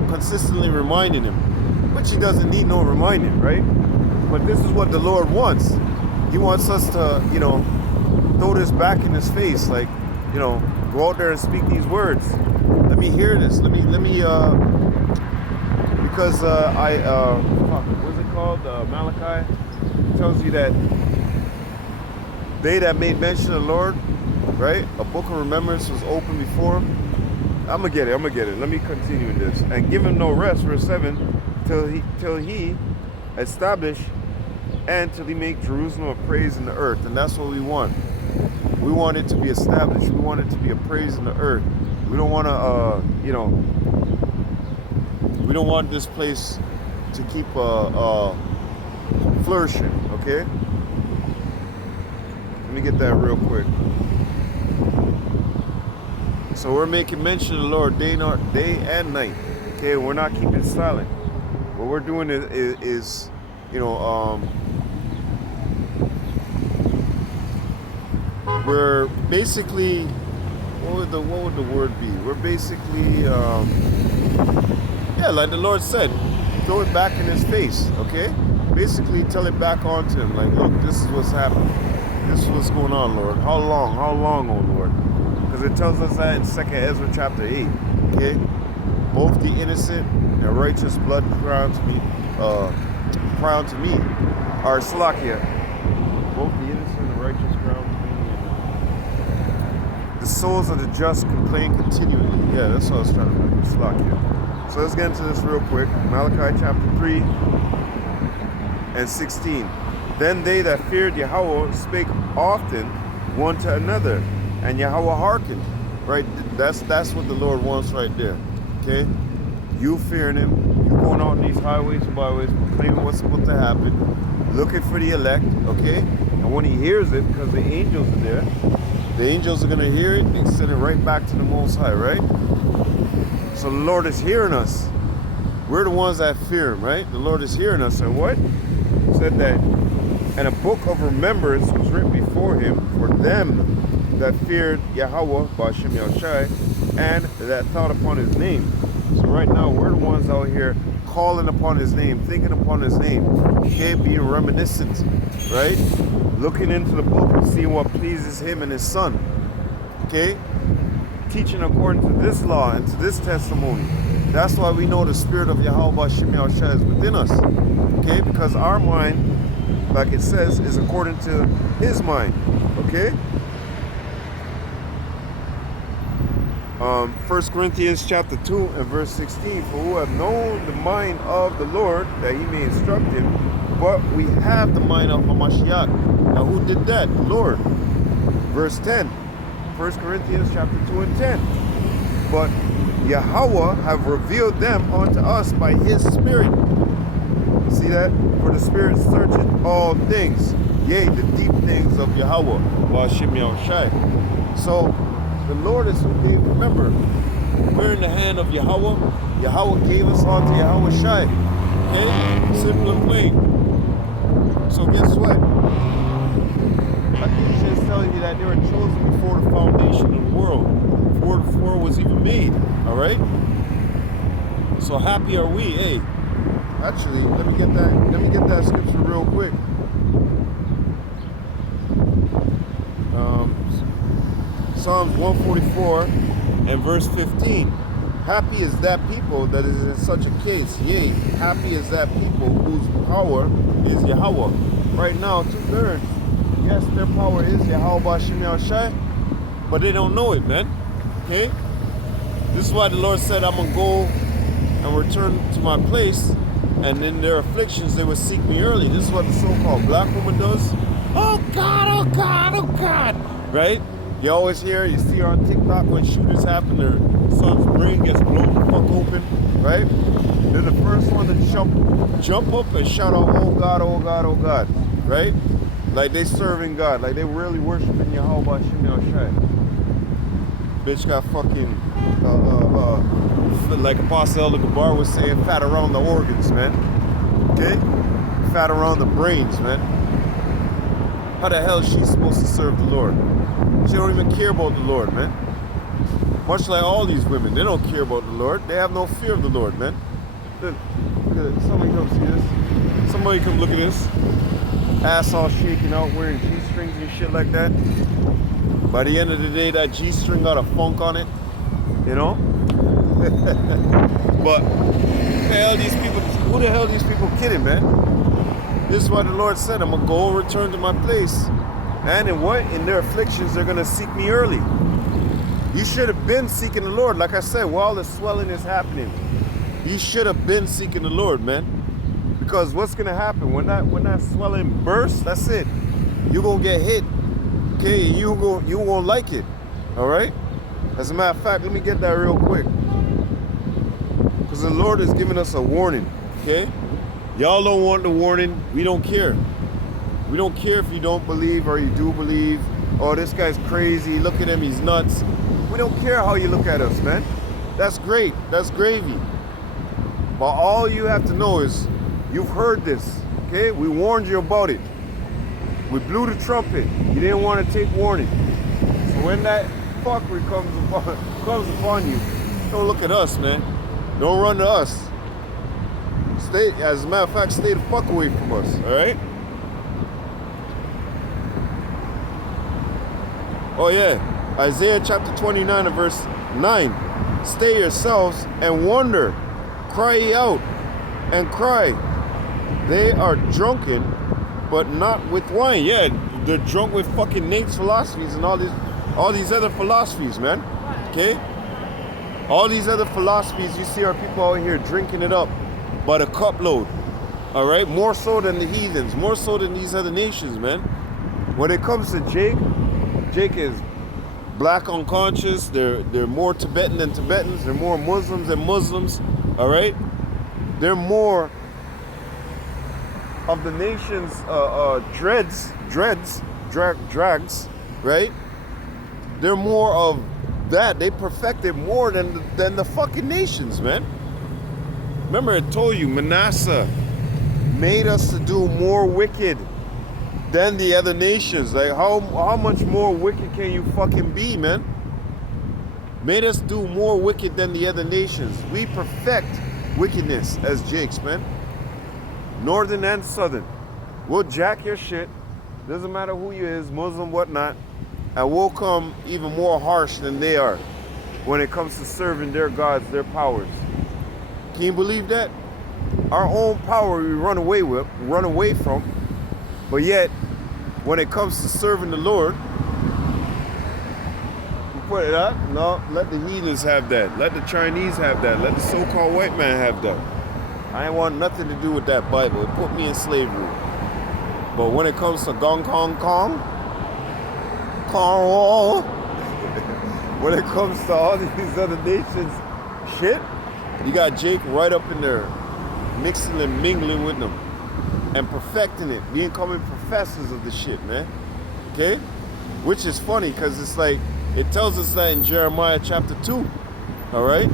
consistently reminding him. But he doesn't need no reminding, right? But this is what the Lord wants. He wants us to, throw this back in his face. Like, go out there and speak these words. Let me hear this. Let me, because what's it called? Malachi tells you that they that made mention of the Lord, right? A book of remembrance was opened before him. I'm gonna get it. Let me continue in this. And give him no rest, verse 7, till he establish and till he make Jerusalem a praise in the earth. And that's what we want. We want it to be established. We want it to be a praise in the earth. We don't want to, we don't want this place to keep flourishing, okay? Let me get that real quick. So we're making mention of the Lord day and night, okay? We're not keeping silent. What we're doing is we're basically, what would the word be? We're basically, like the Lord said, throw it back in his face, okay? Basically tell it back onto him, like, look, this is what's happening. This is what's going on, Lord. How long, oh Lord? Because it tells us that in 2nd Ezra chapter 8, okay? Both the innocent and righteous blood crown to me, are Salakia. Both the innocent and righteous crown to me. The souls of the just complain continually. Yeah, that's what I was trying to remember. Salakia. So let's get into this real quick. Malachi chapter 3 and 16. Then they that feared Yahweh spake often one to another, and Yahweh hearkened. Right? That's what the Lord wants right there. Okay? You fearing him, you going out in these highways and byways, proclaiming what's supposed to happen, looking for the elect, okay? And when he hears it, because the angels are there, the angels are going to hear it and send it right back to the Most High, right? So the Lord is hearing us. We're the ones that fear him, right? The Lord is hearing us. And what? It said that, and a book of remembrance was written before him for them that feared Yahweh, Ba'ashem Yahushai, and that thought upon his name. So right now, we're the ones out here calling upon his name, thinking upon his name, okay, being reminiscent, right? Looking into the book and seeing what pleases him and his son, okay? Teaching according to this law and to this testimony. That's why we know the spirit of Yahweh Ba'ashem Yahushai is within us, okay? Because our mind, like it says, is according to his mind, okay? 1 Corinthians chapter 2 and verse 16, for who have known the mind of the Lord, that he may instruct him, but we have the mind of Hamashiach. Now who did that? The Lord. Verse 10, 1 Corinthians chapter 2 and 10. But Yahweh have revealed them unto us by his Spirit. See that? For the Spirit searcheth all things, yea, the deep things of Yahweh, Ba'ashem Yahushai. So, the Lord is who gave. Remember, we're in the hand of Yahweh. Yahweh gave us all to Yahweh Shai. Okay? Simple and plain. So guess what? Akeisha is telling you that they were chosen before the foundation of the world. Before the world was even made. Alright? So happy are we, eh? Actually, let me get that scripture real quick. Psalms 144 and verse 15. Happy is that people that is in such a case. Yea, happy is that people whose power is Yahweh. Right now, 2/3, yes, their power is Yahweh Ba'ashem Yahushai, but they don't know it, man. Okay? This is why the Lord said, I'm going to go and return to my place, and in their afflictions they will seek me early. This is what the so-called black woman does. Oh God, oh God, oh God. Right? You always hear, you see her on TikTok when shooters happen, their son's brain gets blown the fuck open, right? They're the first one to jump up and shout out, oh God, oh God, oh God, right? Like they serving God, like they really worshiping Yahweh Ba'ashem Yahushai. Bitch got fucking, like Apostle Elder Gabar was saying, fat around the organs, man. Okay? Fat around the brains, man. How the hell is she supposed to serve the Lord? She don't even care about the Lord, man. Much like all these women, they don't care about the Lord. They have no fear of the Lord, man. Somebody come see this. Somebody come look at this. Ass all shaking out, wearing G-strings and shit like that. By the end of the day, that G-string got a funk on it, you know? But who the hell these people kidding, man? This is why the Lord said, I'm gonna go return to my place. And in what? In their afflictions, they're gonna seek me early. You should have been seeking the Lord. Like I said, while the swelling is happening, you should have been seeking the Lord, man. Because what's gonna happen when that swelling bursts? That's it. You're gonna get hit. Okay, you won't like it. All right. As a matter of fact, let me get that real quick. Because the Lord is giving us a warning. Okay. Y'all don't want the warning. We don't care. We don't care if you don't believe or you do believe. Oh, this guy's crazy. Look at him. He's nuts. We don't care how you look at us, man. That's great. That's gravy. But all you have to know is you've heard this. Okay? We warned you about it. We blew the trumpet. You didn't want to take warning. So when that fuckery comes upon you, don't look at us, man. Don't run to us. Stay, as a matter of fact, stay the fuck away from us, all right? Oh yeah, Isaiah chapter 29 and verse 9. Stay yourselves and wonder, cry ye out and cry. They are drunken, but not with wine. Yeah, they're drunk with fucking Nate's philosophies and all these other philosophies, man. Okay? All these other philosophies, you see our people out here drinking it up by the cup load. All right? More so than the heathens, more so than these other nations, man. When it comes to Jake is black unconscious. They're more Tibetan than Tibetans. They're more Muslims than Muslims. All right? They're more of the nation's drags, right? They're more of that. They perfected more than the fucking nations, man. Remember, I told you, Manasseh made us to do more wicked than the other nations. Like, how much more wicked can you fucking be, man? Made us do more wicked than the other nations. We perfect wickedness as Jakes, man. Northern and Southern. We'll jack your shit. Doesn't matter who you is, Muslim, whatnot. And we'll come even more harsh than they are when it comes to serving their gods, their powers. Can you believe that? Our own power we run away from, but yet when it comes to serving the Lord, we put it up. No, let the heathens have that. Let the Chinese have that. Let the so-called white man have that. I ain't want nothing to do with that Bible. It put me in slavery. But when it comes to Gong Kong Kong, when it comes to all these other nations shit, you got Jake right up in there, mixing and mingling with them and perfecting it, becoming professors of the shit, man. Okay? Which is funny because it's like, it tells us that in Jeremiah chapter 2. All right?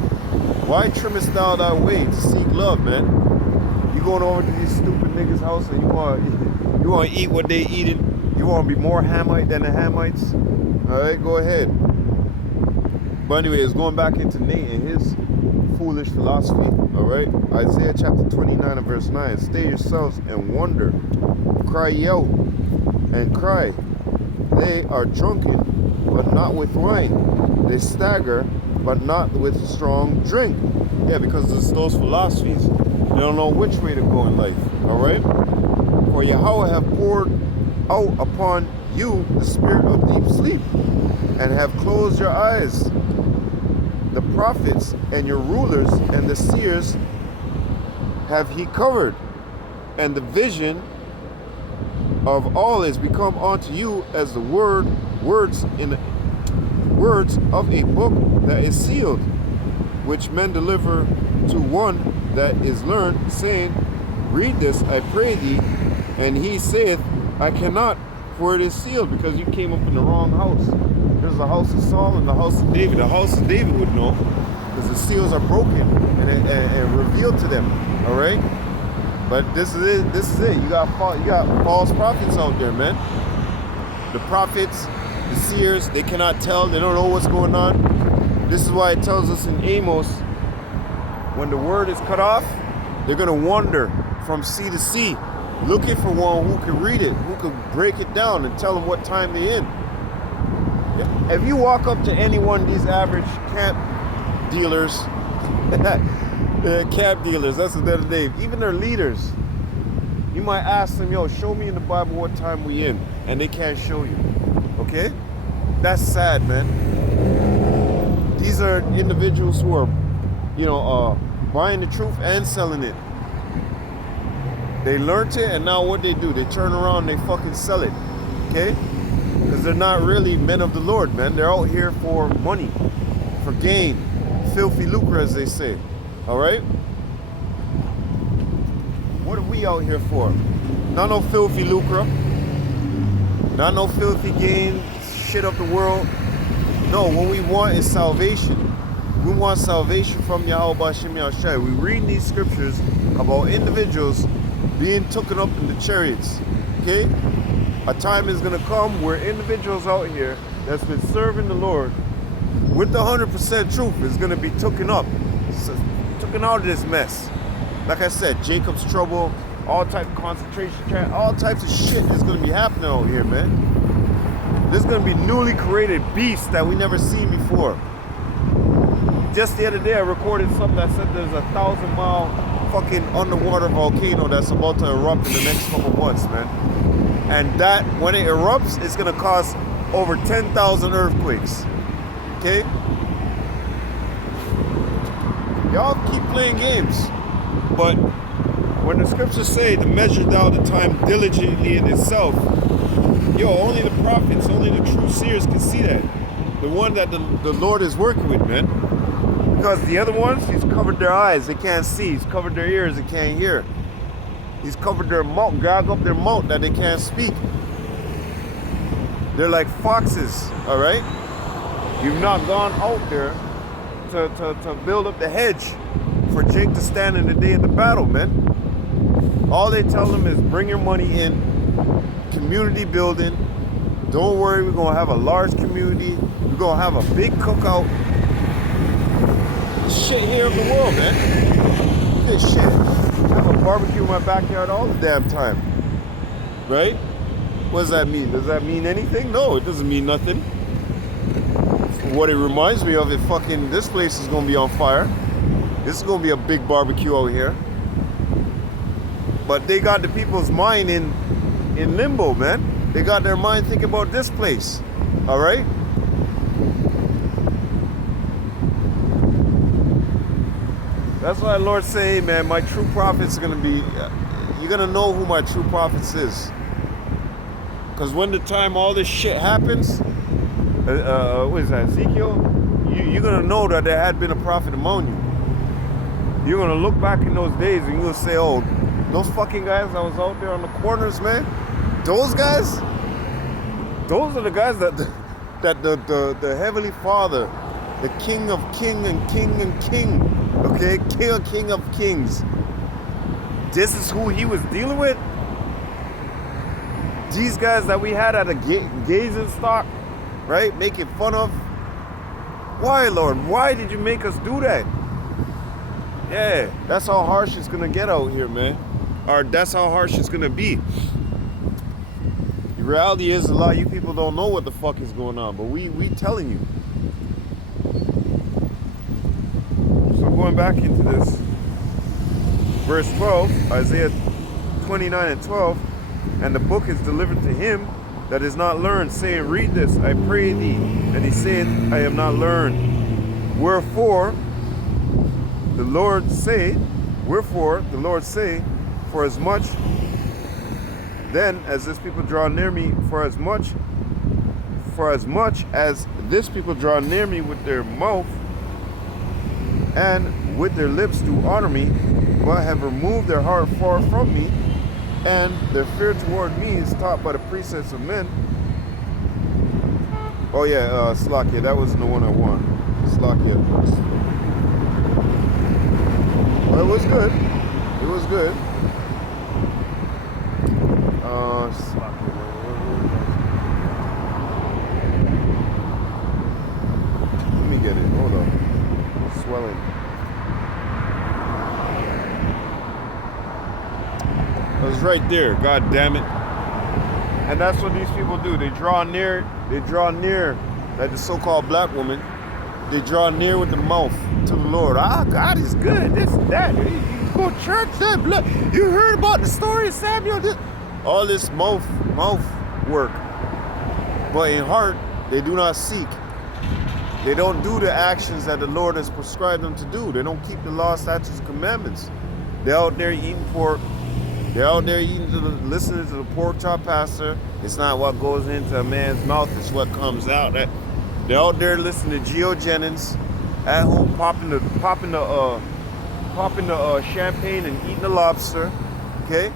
Why trimmest thou thy way to seek love, man? You going over to these stupid niggas' house and you want to eat what they eating? You want to be more Hamite than the Hamites? All right, go ahead. But anyways, going back into Nate and his foolish philosophy. All right, Isaiah chapter 29 and verse 9. Stay yourselves and wonder, cry ye out and cry. They are drunken, but not with wine. They stagger, but not with strong drink. Yeah, because it's those philosophies. They don't know which way to go in life. All right. For Yahweh have poured out upon you the spirit of deep sleep, and have closed your eyes. The prophets and your rulers and the seers have he covered, and the vision of all is become unto you as the words of a book that is sealed, which men deliver to one that is learned, saying, read this, I pray thee. And he saith, I cannot, for it is sealed, because you came up in the wrong house. There's the house of Saul and the house of David. The house of David would know, because the seals are broken and revealed to them. All right, but this is it. This is it. You got false prophets out there, man. The prophets, the seers, they cannot tell. They don't know what's going on. This is why it tells us in Amos, when the word is cut off, they're gonna wander from sea to sea, looking for one who can read it, who can break it down and tell them what time they're in. If you walk up to any one of these average camp dealers, camp dealers, that's another name, even their leaders, you might ask them, yo, show me in the Bible what time we in, and they can't show you. Okay? That's sad, man. These are individuals who are, buying the truth and selling it. They learned it, and now what they do? They turn around and they fucking sell it. Okay? Because they're not really men of the Lord, man. They're out here for money, for gain, filthy lucre, as they say. All right? What are we out here for? Not no filthy lucre. Not no filthy gain, shit of the world. No, what we want is salvation. We want salvation from Yahweh B'Shem Yahshai. We read these scriptures about individuals being taken up in the chariots. Okay? A time is going to come where individuals out here that's been serving the Lord with the 100% truth is going to be taken up, taken out of this mess. Like I said, Jacob's trouble, all type of concentration camp, all types of shit is going to be happening out here, man. There's going to be newly created beasts that we never seen before. Just the other day, I recorded something that said there's a 1,000-mile fucking underwater volcano that's about to erupt in the next couple months, man. And that, when it erupts, it's going to cause over 10,000 earthquakes. Okay? Y'all keep playing games. But when the scriptures say to measure thou the time diligently in itself, only the prophets, only the true seers can see that. The one that the Lord is working with, man. Because the other ones, he's covered their eyes, they can't see. He's covered their ears, they can't hear. He's covered their mouth, gag up their mouth that they can't speak. They're like foxes, all right? You've not gone out there to build up the hedge for Jake to stand in the day of the battle, man. All they tell them is bring your money in, community building. Don't worry, we're going to have a large community. We're going to have a big cookout. Shit here of the world, man. This shit. I have a barbecue in my backyard all the damn time. Right? What does that mean? Does that mean anything? No, it doesn't mean nothing. What it reminds me of, this place is going to be on fire. This is going to be a big barbecue out here. But they got the people's mind in limbo, man. They got their mind thinking about this place. All right? That's why the Lord say, hey, man, my true prophets are going to be, you're going to know who my true prophets is. Because when the time all this shit happens, what is that, Ezekiel? You're going to know that there had been a prophet among you. You're going to look back in those days and you're going to say, oh, those fucking guys that was out there on the corners, man, those guys, those are the guys that the Heavenly Father, the King of King and King and King, okay, King of Kings. This is who he was dealing with. These guys that we had at a gazing stock, right, making fun of. Why, Lord? Why did you make us do that? Yeah, that's how harsh it's gonna get out here, man. Or that's how harsh it's gonna be. The reality is, a lot of you people don't know what the fuck is going on, but we telling you. So going back into this, verse 12, Isaiah 29 and 12, and the book is delivered to him that is not learned, saying, read this, I pray thee. And he said, I am not learned. Wherefore the Lord say, for as much then as this people draw near me, for as much as this people draw near me with their mouth and with their lips do honor me, but have removed their heart far from me, and their fear toward me is taught by the precepts of men. Oh yeah, Slakia, that wasn't the one I want. Slakia. Well, it was good. It was good. Slakia. Let me get it. Hold on. It's swelling. It was right there. God damn it. And that's what these people do. They draw near, like the so-called black woman. They draw near with the mouth to the Lord. Ah, God is good. This and that. You go to church, that blood. You heard about the story of Samuel? All this mouth work. But in heart, they do not seek. They don't do the actions that the Lord has prescribed them to do. They don't keep the law, statutes, and commandments. They're out there eating pork, They're out there listening to the pork chop pastor. It's not what goes into a man's mouth, it's what comes out. They're out there listening to Geo Jennings at home, popping the champagne and eating the lobster. Okay?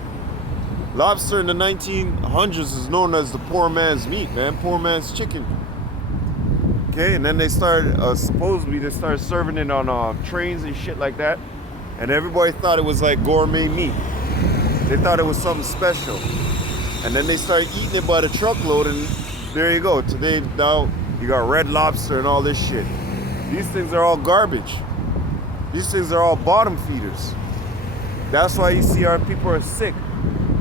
Lobster in the 1900s is known as the poor man's meat, man. Poor man's chicken. Okay? And then they started, supposedly, they started serving it on trains and shit like that. And everybody thought it was like gourmet meat. They thought it was something special. And then they started eating it by the truckload, and there you go. Today, now, you got Red Lobster and all this shit. These things are all garbage. These things are all bottom feeders. That's why you see our people are sick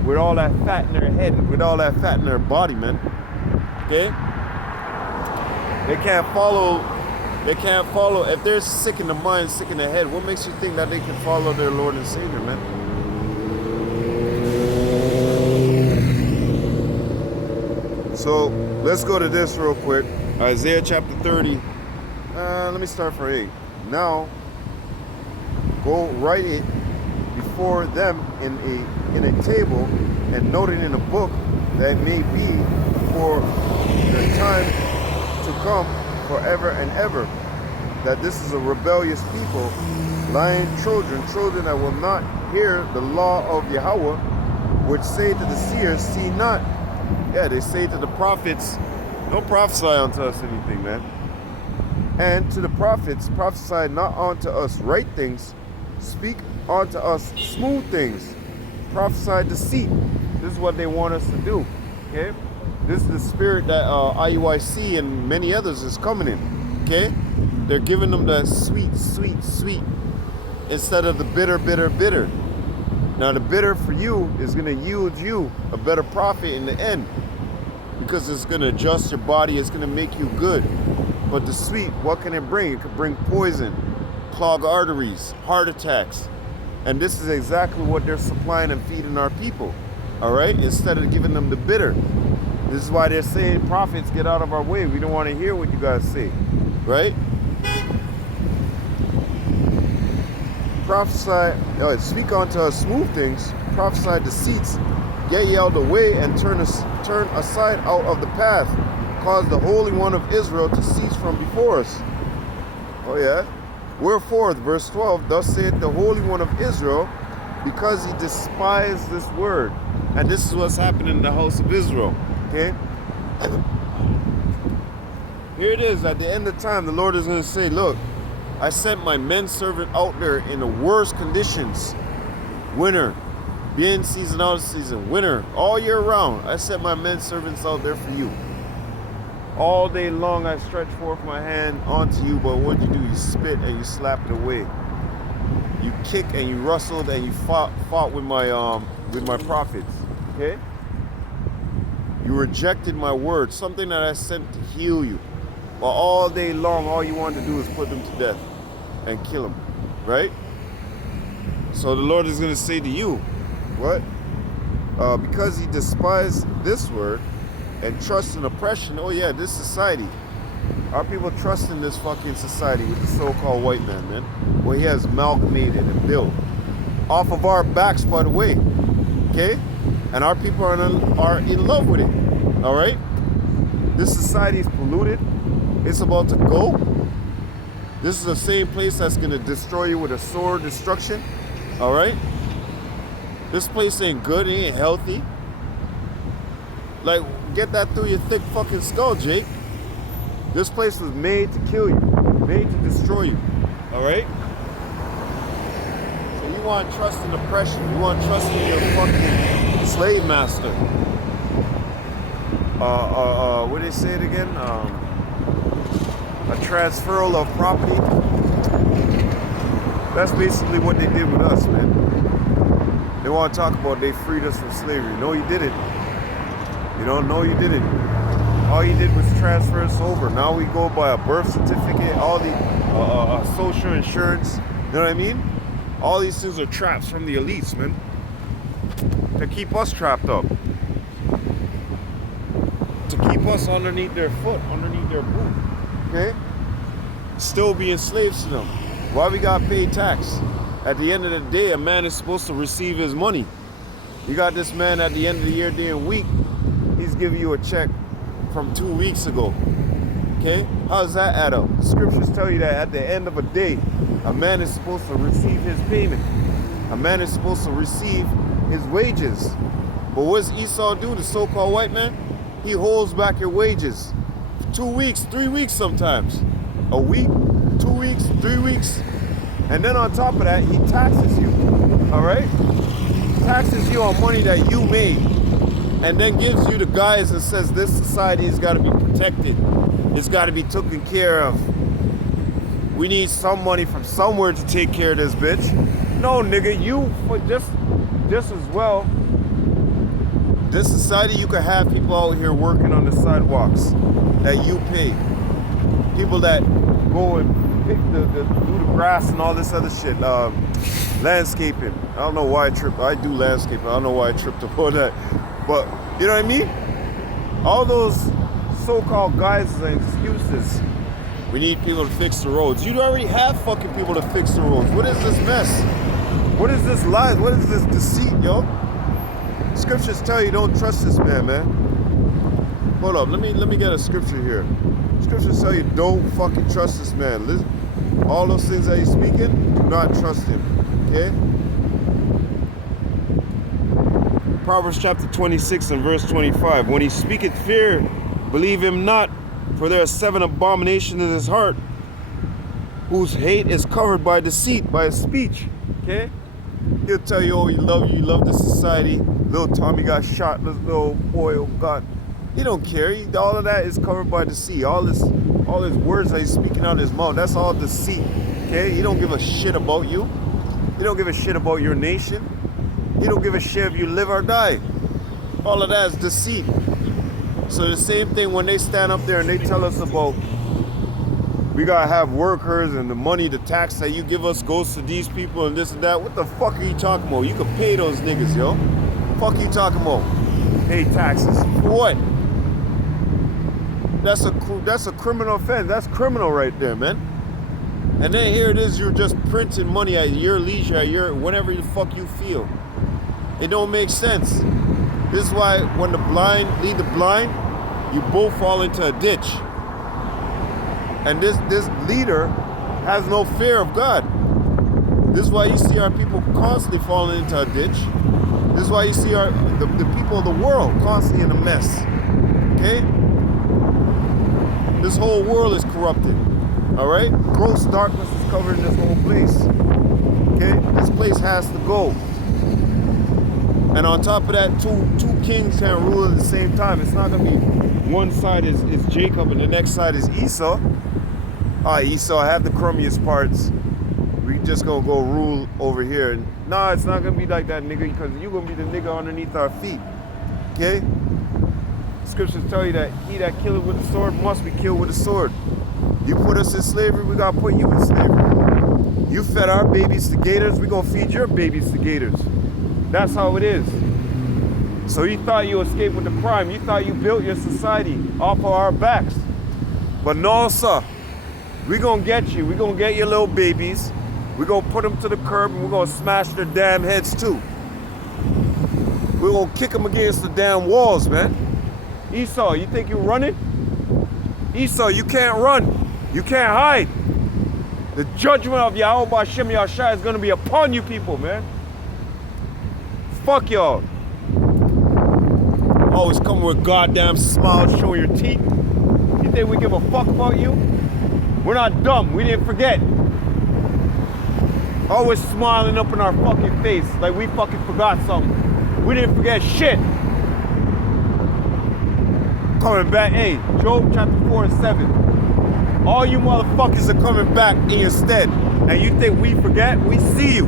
with all that fat in their head, with all that fat in their body, man. Okay? They can't follow. If they're sick in the mind, sick in the head, what makes you think that they can follow their Lord and Savior, man? So let's go to this real quick. Isaiah chapter 30. Let me start for 8. Now, go write it before them in a table and note it in a book, that may be for the time to come forever and ever, that this is a rebellious people, lying children that will not hear the law of Yahweh, which say to the seers, see not. Yeah, they say to the prophets, don't prophesy unto us anything, man. And to the prophets, prophesy not unto us right things, speak unto us smooth things, prophesy deceit. This is what they want us to do, okay? This is the spirit that IUIC and many others is coming in, okay? They're giving them the sweet instead of the bitter. Now the bitter for you is going to yield you a better profit in the end, because it's going to adjust your body, it's going to make you good. But the sweet, what can it bring? It could bring poison, clog arteries, heart attacks. And this is exactly what they're supplying and feeding our people, all right? Instead of giving them the bitter. This is why they're saying, prophets, get out of our way. We don't want to hear what you guys say, right? Prophesy, speak unto us smooth things, prophesy deceits, get ye out of the way and turn aside out of the path. Cause the Holy One of Israel to cease from before us. Oh yeah. Wherefore, verse 12, thus saith the Holy One of Israel, because he despised this word. And this is what's happening in the house of Israel. Okay? Here it is, at the end of time, the Lord is going to say, look, I sent my men servant out there in the worst conditions. Winter, being season, out of season, winter, all year round. I sent my men servants out there for you. All day long I stretched forth my hand onto you, but what you do? You spit and you slapped it away. You kicked and you rustled and you fought with my prophets. Okay? You rejected my word, something that I sent to heal you. But all day long, all you wanted to do is put them to death and kill them. Right? So the Lord is going to say to you, what? Because he despised this word and trust in oppression. Oh yeah, this society. Our people trust in this fucking society with the so-called white man, where he has amalgamated and built. Off of our backs, by the way. Okay? And our people are in love with it. Alright? This society is polluted. It's about to go. This is the same place that's going to destroy you with a sword destruction. Alright? This place ain't good, it ain't healthy. Like, get that through your thick fucking skull, Jake. This place was made to kill you, made to destroy you. Alright? So you want trust in oppression, you want trust in your fucking slave master. What did they say it again? A transferal of property. That's basically what they did with us, man. They want to talk about they freed us from slavery. No, you didn't. You know, no, you didn't. All you did was transfer us over. Now we go by a birth certificate, all the social insurance. You know what I mean? All these things are traps from the elites, man. To keep us trapped up. To keep us underneath their foot, underneath their boot. Okay? Still being slaves to them. Why we got paid tax? At the end of the day, a man is supposed to receive his money. You got this man at the end of the year being weak. He's giving you a check from 2 weeks ago. Okay? How does that add up? The scriptures tell you that at the end of a day, a man is supposed to receive his payment. A man is supposed to receive his wages. But what does Esau do, the so-called white man? He holds back your wages. 2 weeks, 3 weeks sometimes. A week, 2 weeks, 3 weeks. And then on top of that, he taxes you. All right? Taxes you on money that you made. And then gives you the guise and says this society has got to be protected. It's got to be taken care of. We need some money from somewhere to take care of this bitch. No, nigga, you for just as well. This society, you could have people out here working on the sidewalks that you pay. People that go and pick do the grass and all this other shit. Landscaping. I don't know why I tripped. I do landscaping. I don't know why I tripped about that. But you know what I mean? All those so-called guises and excuses. We need people to fix the roads. You already have fucking people to fix the roads. What is this mess? What is this lie? What is this deceit, yo? Scriptures tell you don't trust this man. Hold up, let me get a scripture here. Scriptures tell you don't fucking trust this man. Listen, all those things that he's speaking, do not trust him. Okay? Proverbs chapter 26 and verse 25. When he speaketh fear, believe him not, for there are 7 abominations in his heart, whose hate is covered by deceit, by his speech. Okay? He'll tell you, oh, he love you, love this society. Little Tommy got shot, this little boy, oh God. He don't care. All of that is covered by deceit. All his words that he's speaking out of his mouth, that's all deceit. Okay? He don't give a shit about you. He don't give a shit about your nation. He don't give a shit if you live or die. All of that is deceit. So the same thing when they stand up there and they tell us about we gotta have workers and the money, the tax that you give us goes to these people and this and that. What the fuck are you talking about? You can pay those niggas, yo. Fuck you talking about? Pay taxes. For what? That's a criminal offense. That's criminal right there, man. And then here it is, you're just printing money at your leisure, at your whenever the fuck you feel. It don't make sense. This is why when the blind lead the blind, you both fall into a ditch. And this leader has no fear of God. This is why you see our people constantly falling into a ditch. This is why you see the people of the world constantly in a mess. Okay? This whole world is corrupted. All right? Gross darkness is covering this whole place. Okay? This place has to go. And on top of that, two kings can't rule at the same time. It's not going to be one side is Jacob and the next side is Esau. All right, Esau, have the crummiest parts. We just going to go rule over here. Nah, it's not going to be like that, nigga, because you're going to be the nigga underneath our feet. Okay? Scriptures tell you that he that killeth with the sword must be killed with a sword. You put us in slavery, we got to put you in slavery. You fed our babies to gators, we going to feed your babies to gators. That's how it is. So you thought you escaped with the crime. You thought you built your society off of our backs. But no, sir. We're going to get you. We're going to get your little babies. We're going to put them to the curb and we're going to smash their damn heads too. We're going to kick them against the damn walls, man. Esau, you think you're running? Esau, you can't run. You can't hide. The judgment of Yahweh B'Shem Yahshai is going to be upon you people, man. Fuck y'all. Always coming with goddamn smiles showing your teeth. You think we give a fuck about you? We're not dumb. We didn't forget. Always smiling up in our fucking face like we fucking forgot something. We didn't forget shit. Coming back. Hey, Job chapter 4 and 7. All you motherfuckers are coming back in your stead. And you think we forget? We see you.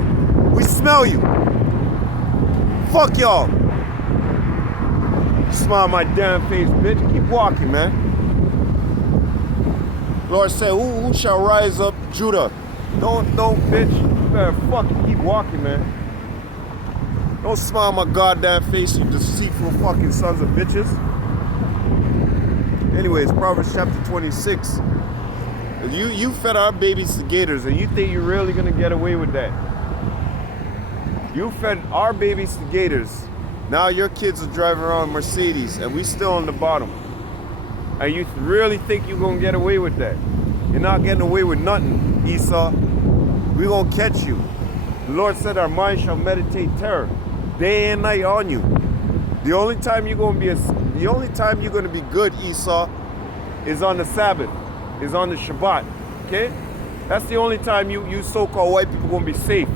We smell you. Fuck y'all. Smile my damn face, bitch. Keep walking, man. Lord said, who shall rise up, Judah? Don't, bitch. You better fucking keep walking, man. Don't smile my goddamn face, you deceitful fucking sons of bitches. Anyways, Proverbs chapter 26. You fed our babies to gators, and you think you're really gonna get away with that? You fed our babies to gators. Now your kids are driving around Mercedes and we still on the bottom. And you really think you're gonna get away with that? You're not getting away with nothing, Esau. We're gonna catch you. The Lord said our mind shall meditate terror day and night on you. The only time you're gonna be good, Esau, is on the Sabbath, is on the Shabbat. Okay? That's the only time you so-called white people gonna be safe,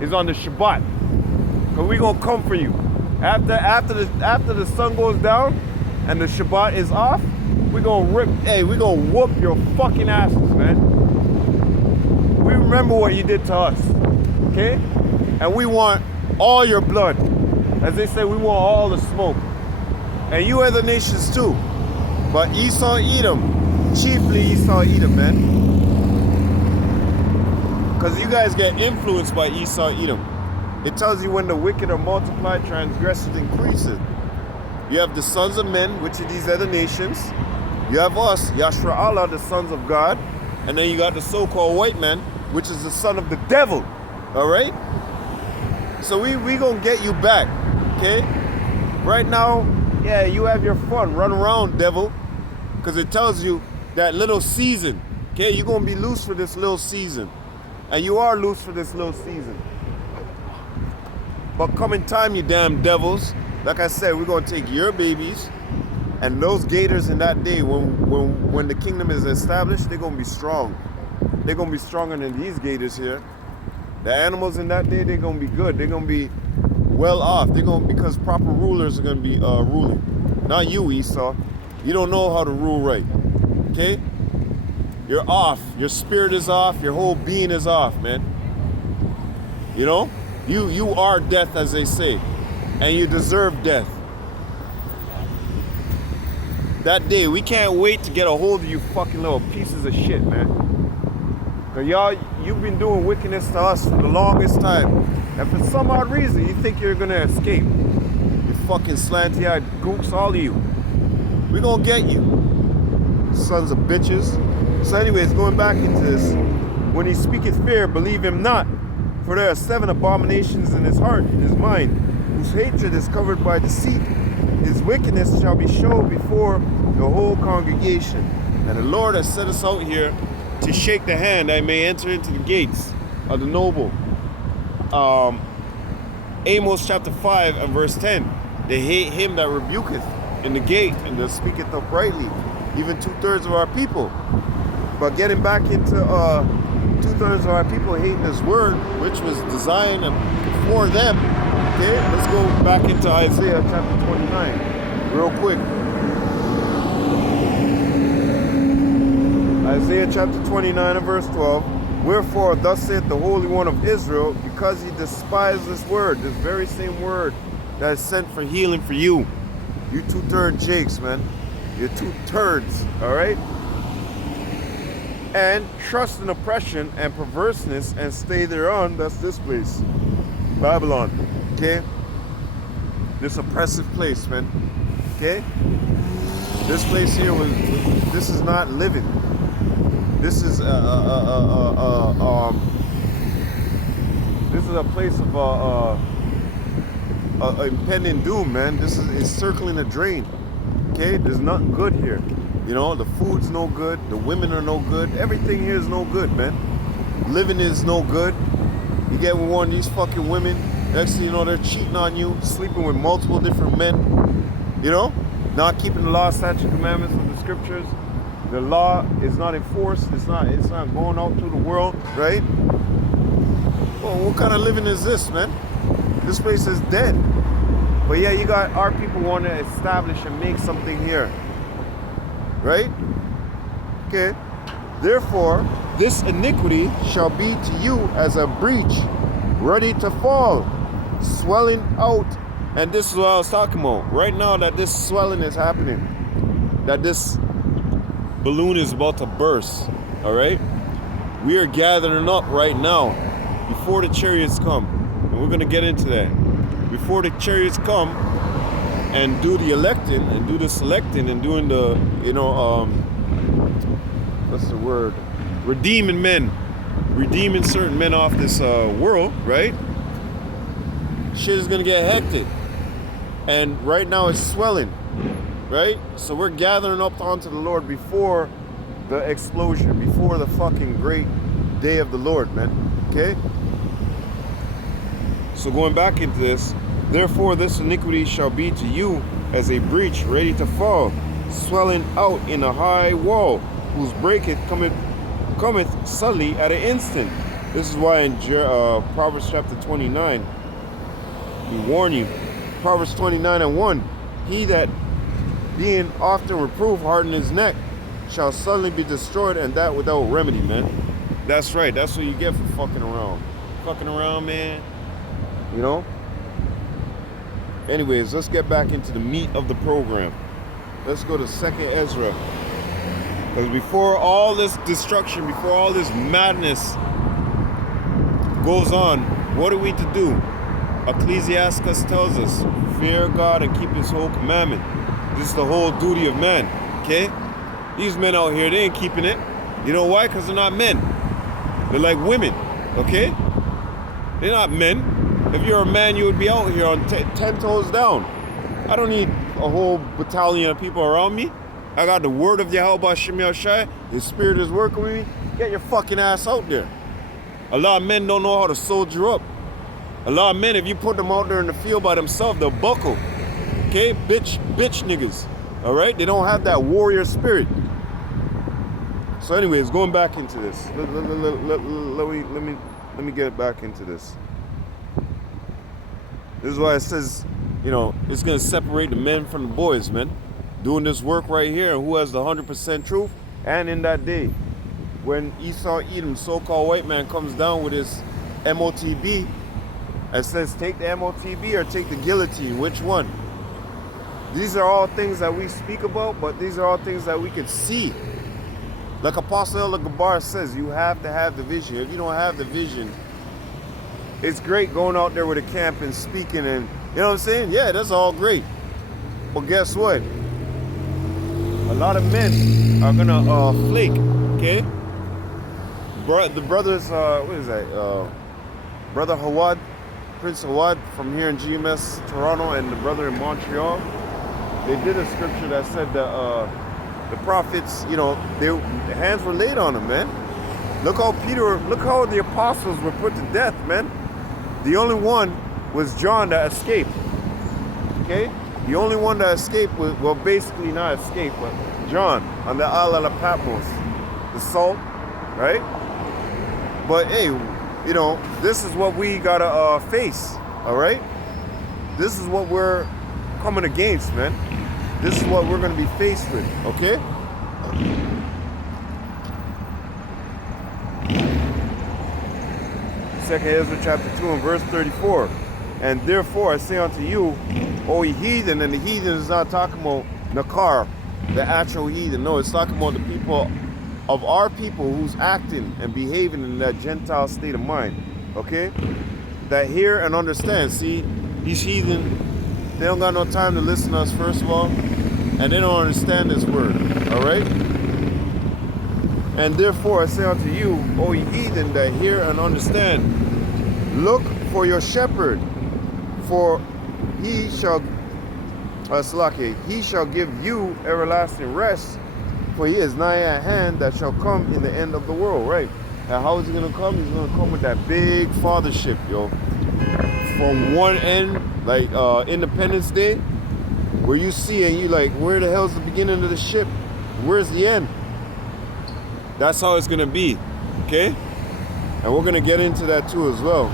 is on the Shabbat. Cause we gonna come for you. After the sun goes down and the Shabbat is off, we gonna whoop your fucking asses, man. We remember what you did to us, okay? And we want all your blood. As they say, we want all the smoke. And you other nations too. But Esau, Edom, chiefly Esau, Edom, man. Because you guys get influenced by Esau, Edom. It tells you when the wicked are multiplied, transgressors increases. You have the sons of men, which are these other nations. You have us, Yashra Allah, the sons of God. And then you got the so-called white man, which is the son of the devil. All right? So we gonna get you back, okay? Right now, yeah, you have your fun. Run around, devil. Because it tells you that little season, okay? You're gonna be loose for this little season. And you are loose for this little season. But come in time, you damn devils. Like I said, we're gonna take your babies, and those gators in that day, when the kingdom is established, they're gonna be strong. They're gonna be stronger than these gators here. The animals in that day, they're gonna be good. They're gonna be well off. Because proper rulers are gonna be ruling. Not you, Esau. You don't know how to rule right. Okay? You're off. Your spirit is off. Your whole being is off, man. You know? You are death, as they say. And you deserve death. That day, we can't wait to get a hold of you fucking little pieces of shit, man. Cause y'all, you've been doing wickedness to us for the longest time. And for some odd reason, you think you're gonna escape. You fucking slanty-eyed gooks, all of you. We gonna get you. Sons of bitches. So anyways, going back into this. When he speaketh fear, believe him not. For there are 7 abominations in his heart, in his mind, whose hatred is covered by deceit. His wickedness shall be shown before the whole congregation. And the Lord has set us out here to shake the hand I may enter into the gates of the noble. Amos chapter 5 and verse 10. They hate him that rebuketh in the gate and that speaketh uprightly, even 2/3 of our people. But getting back into 2/3 of our people hating his word, which was designed for them. Okay, let's go back into Isaiah chapter 29 real quick. Isaiah chapter 29 and verse 12. Wherefore, thus saith the Holy One of Israel, because ye despise this word, this very same word that is sent for healing for you. You 2/3 jakes, man. You're 2/3, all right? And trust in oppression and perverseness and stay thereon. That's this place, Babylon. Okay? This oppressive place, man. Okay? This place here this is not living. This is this is a place of impending doom, man. This is circling a drain. Okay? There's nothing good here. You know, the food's no good, the women are no good, everything here is no good, man. Living is no good. You get with one of these fucking women, next thing you know, they're cheating on you, sleeping with multiple different men, you know, not keeping the law, statute, commandments of the scriptures. The law is not enforced, it's not going out to the world, right? Well, what kind of living is this, man? This place is dead. But yeah, you got our people want to establish and make something here. Right? Okay. Therefore, this iniquity shall be to you as a breach, ready to fall, swelling out. And this is what I was talking about. Right now that this swelling is happening, that this balloon is about to burst. All right? We are gathering up right now before the chariots come. And we're going to get into that. Before the chariots come, and do the electing and do the selecting and doing the, you know, what's the word? Redeeming men. Redeeming certain men off this world, right? Shit is gonna get hectic. And right now it's swelling, right? So we're gathering up onto the Lord before the explosion, before the fucking great day of the Lord, man. Okay? So going back into this, therefore this iniquity shall be to you as a breach ready to fall, swelling out in a high wall, whose breaketh cometh suddenly at an instant. This is why in Proverbs chapter 29, we warn you, Proverbs 29:1, he that being often reproved harden his neck shall suddenly be destroyed, and that without remedy, man. That's right. That's what you get for fucking around. Fucking around, man. You know? Anyways, let's get back into the meat of the program. Let's go to 2nd Ezra. Because before all this destruction, before all this madness goes on, what are we to do? Ecclesiastes tells us, fear God and keep his whole commandment. This is the whole duty of man, okay? These men out here, they ain't keeping it. You know why? Because they're not men. They're like women, okay? They're not men. If you're a man, you would be out here on 10 toes down. I don't need a whole battalion of people around me. I got the word of Yahweh Shem Shai. His spirit is working with me. Get your fucking ass out there. A lot of men don't know how to soldier up. A lot of men, if you put them out there in the field by themselves, they'll buckle. Okay? Bitch niggas. All right? They don't have that warrior spirit. So anyways, going back into this. Let me get back into this. This is why it says, you know, it's going to separate the men from the boys, man. Doing this work right here, and who has the 100% truth. And in that day, when Esau Edom, so-called white man, comes down with his MOTB and says, take the MOTB or take the guillotine, which one? These are all things that we speak about, but these are all things that we can see. Like Apostle Elder Gabar says, you have to have the vision. If you don't have the vision, it's great going out there with a camp and speaking and, you know what I'm saying? Yeah, that's all great. But guess what? A lot of men are gonna flake, okay? The brothers, what is that? Brother Hawad, Prince Hawad from here in GMS Toronto, and the brother in Montreal, they did a scripture that said that the prophets, you know, their hands were laid on them, man. Look how the apostles were put to death, man. The only one was John that escaped, okay? The only one that escaped was, well, basically not escaped, but John on the Isle of Patmos, the salt, right? But hey, you know, this is what we gotta face, all right? This is what we're coming against, man. This is what we're gonna be faced with, okay? Second Ezra chapter 2 and verse 34. And therefore I say unto you, O ye heathen, and the heathen is not talking about Nakar, the actual heathen. No, it's talking about the people of our people who's acting and behaving in that Gentile state of mind. Okay? That hear and understand. See, these heathen, they don't got no time to listen to us, first of all, and they don't understand this word. Alright? And therefore I say unto you, O ye heathen, that hear and understand, look for your shepherd, for he shall give you everlasting rest, for he is nigh at hand that shall come in the end of the world, right? And how is he gonna come? He's gonna come with that big fathership, yo. From one end, like Independence Day, where you see and you like, where the hell's the beginning of the ship? Where's the end? That's how it's gonna be, okay? And we're gonna get into that too as well.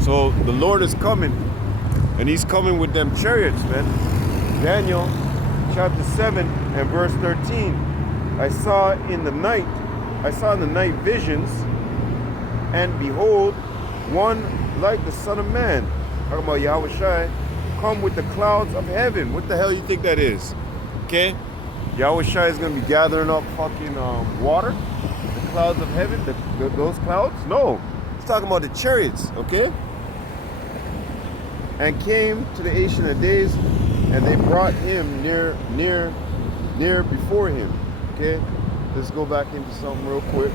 So the Lord is coming, and he's coming with them chariots, man. Daniel chapter 7 and verse 13. I saw in the night visions, and behold, one like the Son of Man, talking about Yahweh Shai, come with the clouds of heaven. What the hell you think that is? Okay? Yahweh Shai is going to be gathering up fucking water, the clouds of heaven, those clouds? No, it's talking about the chariots, okay? And came to the Ancient of Days, and they brought him near before him, okay? Let's go back into something real quick.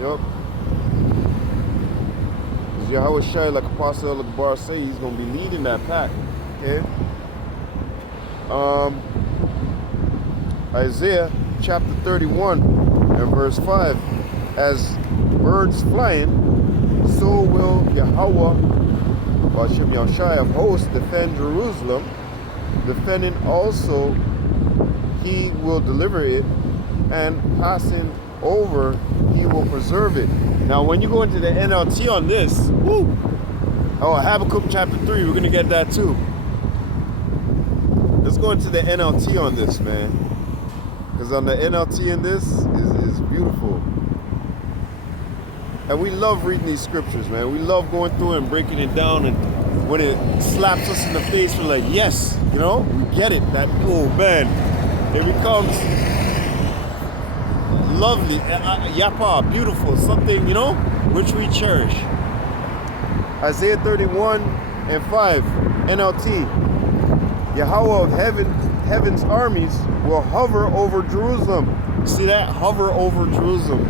Yep. Yahweh Shai, like Apostle Akbar say, he's going to be leading that pack. Okay. Isaiah chapter 31 and verse 5. As birds flying, so will Yahweh, or Shem Yahushai of hosts, defend Jerusalem. Defending also, he will deliver it, and passing over, he will preserve it. Now, when you go into the NLT on this, woo! Oh, Habakkuk chapter 3, we're going to get that too. Let's go into the NLT on this, man. Because on the NLT in this is beautiful. And we love reading these scriptures, man. We love going through it and breaking it down. And when it slaps us in the face, we're like, yes, you know, we get it. That, oh, man. It becomes lovely, yapa, beautiful, something, you know, which we cherish. Isaiah 31 and 5, NLT. Yahweh of heaven's armies will hover over Jerusalem. See that? Hover over Jerusalem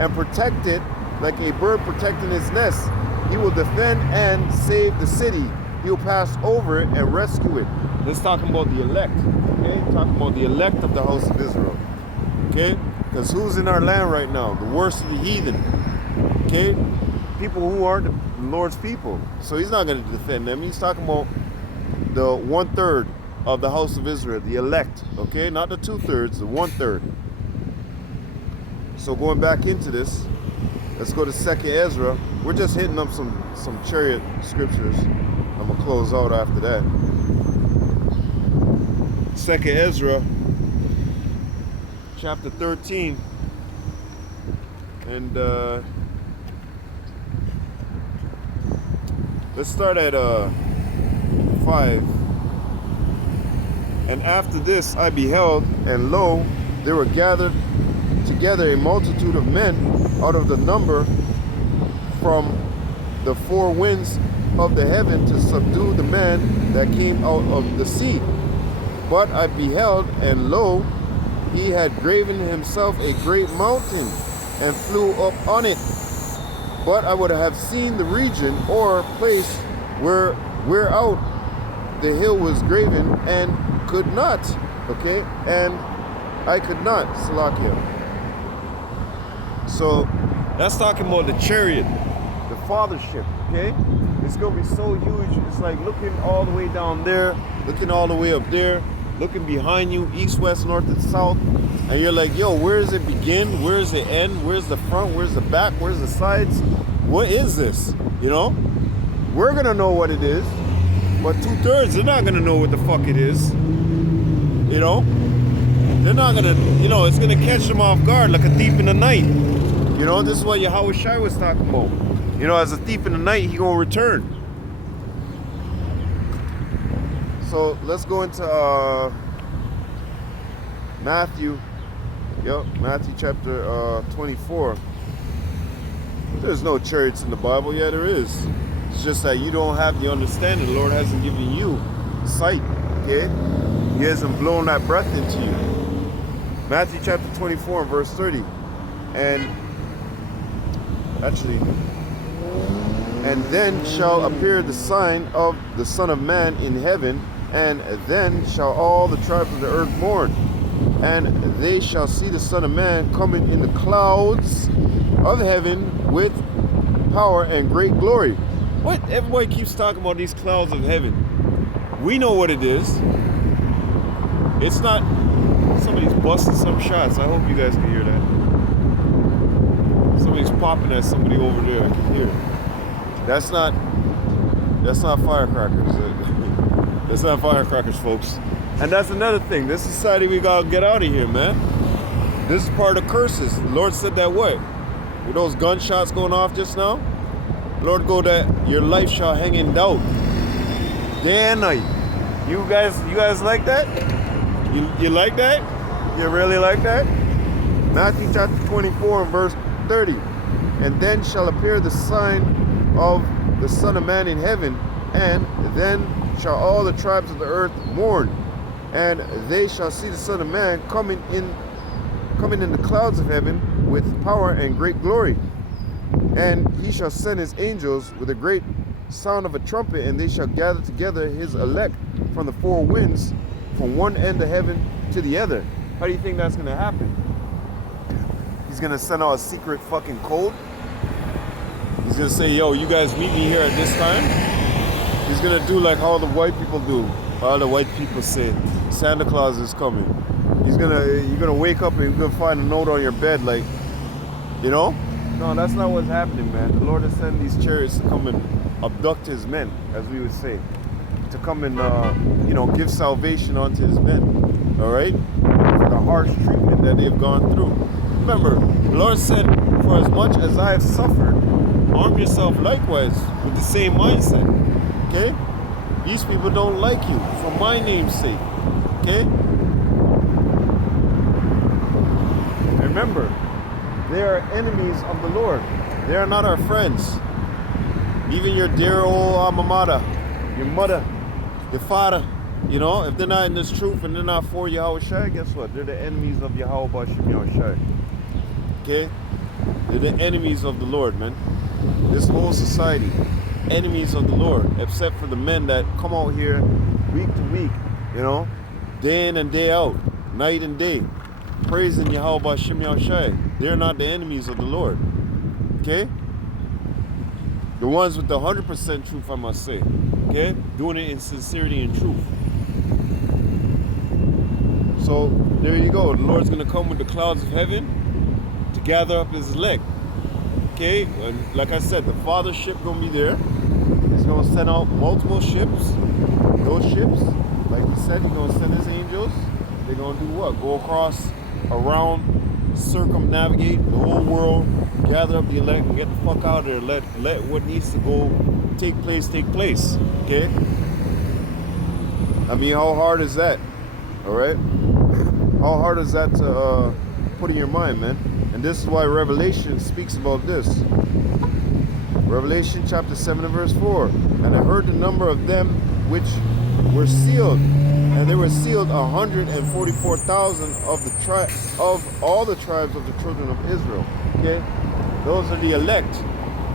and protect it like a bird protecting its nest. He will defend and save the city. He will pass over it and rescue it. Let's talk about the elect. Okay, talking about the elect of the house of Israel. Okay, because who's in our land right now? The worst of the heathen. Okay, people who aren't the Lord's people. So he's not going to defend them. He's talking about the 1/3 of the house of Israel, the elect. Okay, not the 2/3, the 1/3. So going back into this, let's go to 2nd Ezra. We're just hitting up some chariot scriptures. I'm gonna close out after that. 2nd Ezra, chapter 13, and let's start at 5. And after this I beheld, and lo, there were gathered together a multitude of men out of the number from the 4 winds of the heaven to subdue the man that came out of the sea. But I beheld, and lo, he had graven himself a great mountain and flew up on it. But I would have seen the region or place whereout the hill was graven, and could not. Okay, and I could not. Salakia. So that's talking about the chariot, the fathership. Okay, it's gonna be so huge. It's like looking all the way down there, looking all the way up there, looking behind you, east, west, north, and south, and you're like, yo, where does it begin? Where does it end? Where's the front? Where's the back? Where's the sides? What is this? You know, we're gonna know what it is, but 2/3, they're not gonna know what the fuck it is. You know, they're not gonna, you know, it's gonna catch them off guard like a thief in the night. You know, this is what Yahweh Shai was talking about. You know, as a thief in the night, he gonna return. So let's go into Matthew. Yep, Matthew chapter 24. There's no chariots in the Bible. Yeah, there is. It's just that you don't have the understanding. The Lord hasn't given you sight. Okay? He hasn't blown that breath into you. Matthew chapter 24 and verse 30. And actually, and then shall appear the sign of the Son of Man in heaven, and then shall all the tribes of the earth mourn, and they shall see the Son of Man coming in the clouds of heaven with power and great glory. What? Everybody keeps talking about these clouds of heaven. We know what it is. It's not, somebody's busting some shots. I hope you guys can hear that. Somebody's popping at somebody over there. I can hear it. That's not firecrackers. That's not firecrackers, folks. And that's another thing. This society, we gotta get out of here, man. This is part of curses. The Lord said that what? With those gunshots going off just now, the Lord go that your life shall hang in doubt. Day and night. You guys like that? You like that? You really like that? Matthew chapter 24 and verse 30. And then shall appear the sign of the Son of Man in heaven, and then shall all the tribes of the earth mourn, and they shall see the Son of Man coming in coming in the clouds of heaven with power and great glory. And he shall send his angels with a great sound of a trumpet, and they shall gather together his elect from the four winds, from one end of heaven to the other. How do you think that's going to happen? He's going to send out a secret fucking code. He's going to say, yo, you guys meet me here at this time. He's going to do like how the white people do. All the white people say, Santa Claus is coming. You're going to wake up and you're going to find a note on your bed like, you know? No, that's not what's happening, man. The Lord has sent these chariots to come and abduct his men, as we would say. To come and, give salvation unto his men. All right? For the harsh treatment that they've gone through. Remember, the Lord said, for as much as I have suffered, arm yourself likewise with the same mindset. Okay? These people don't like you for my name's sake. Okay? Remember, they are enemies of the Lord. They are not our friends. Even your dear old alma mater, your mother, your father, if they're not in this truth and they're not for Yahweh Shai, guess what? They're the enemies of Yahweh Bashim Yahweh Shai. Okay? They're the enemies of the Lord, man. This whole society, enemies of the Lord, except for the men that come out here week to week, day in and day out, night and day, praising Yahweh Bashim Yahweh Shai. They're not the enemies of the Lord. Okay? The ones with the 100% truth, I must say. Okay? Doing it in sincerity and truth. So, there you go. The Lord's going to come with the clouds of heaven to gather up his elect. Okay? And like I said, the Father's ship going to be there. He's going to send out multiple ships. Those ships, like he said, he's going to send his angels. They're going to do what? Go across, around, circumnavigate the whole world, gather up the elect and get the fuck out of there. Let what needs to go take place. Okay? I mean, how hard is that? Alright? How hard is that to put in your mind, man? And this is why Revelation speaks about this. Revelation chapter 7 and verse 4. And I heard the number of them which were sealed. And they were sealed 144,000 of all the tribes of the children of Israel. Okay? Those are the elect.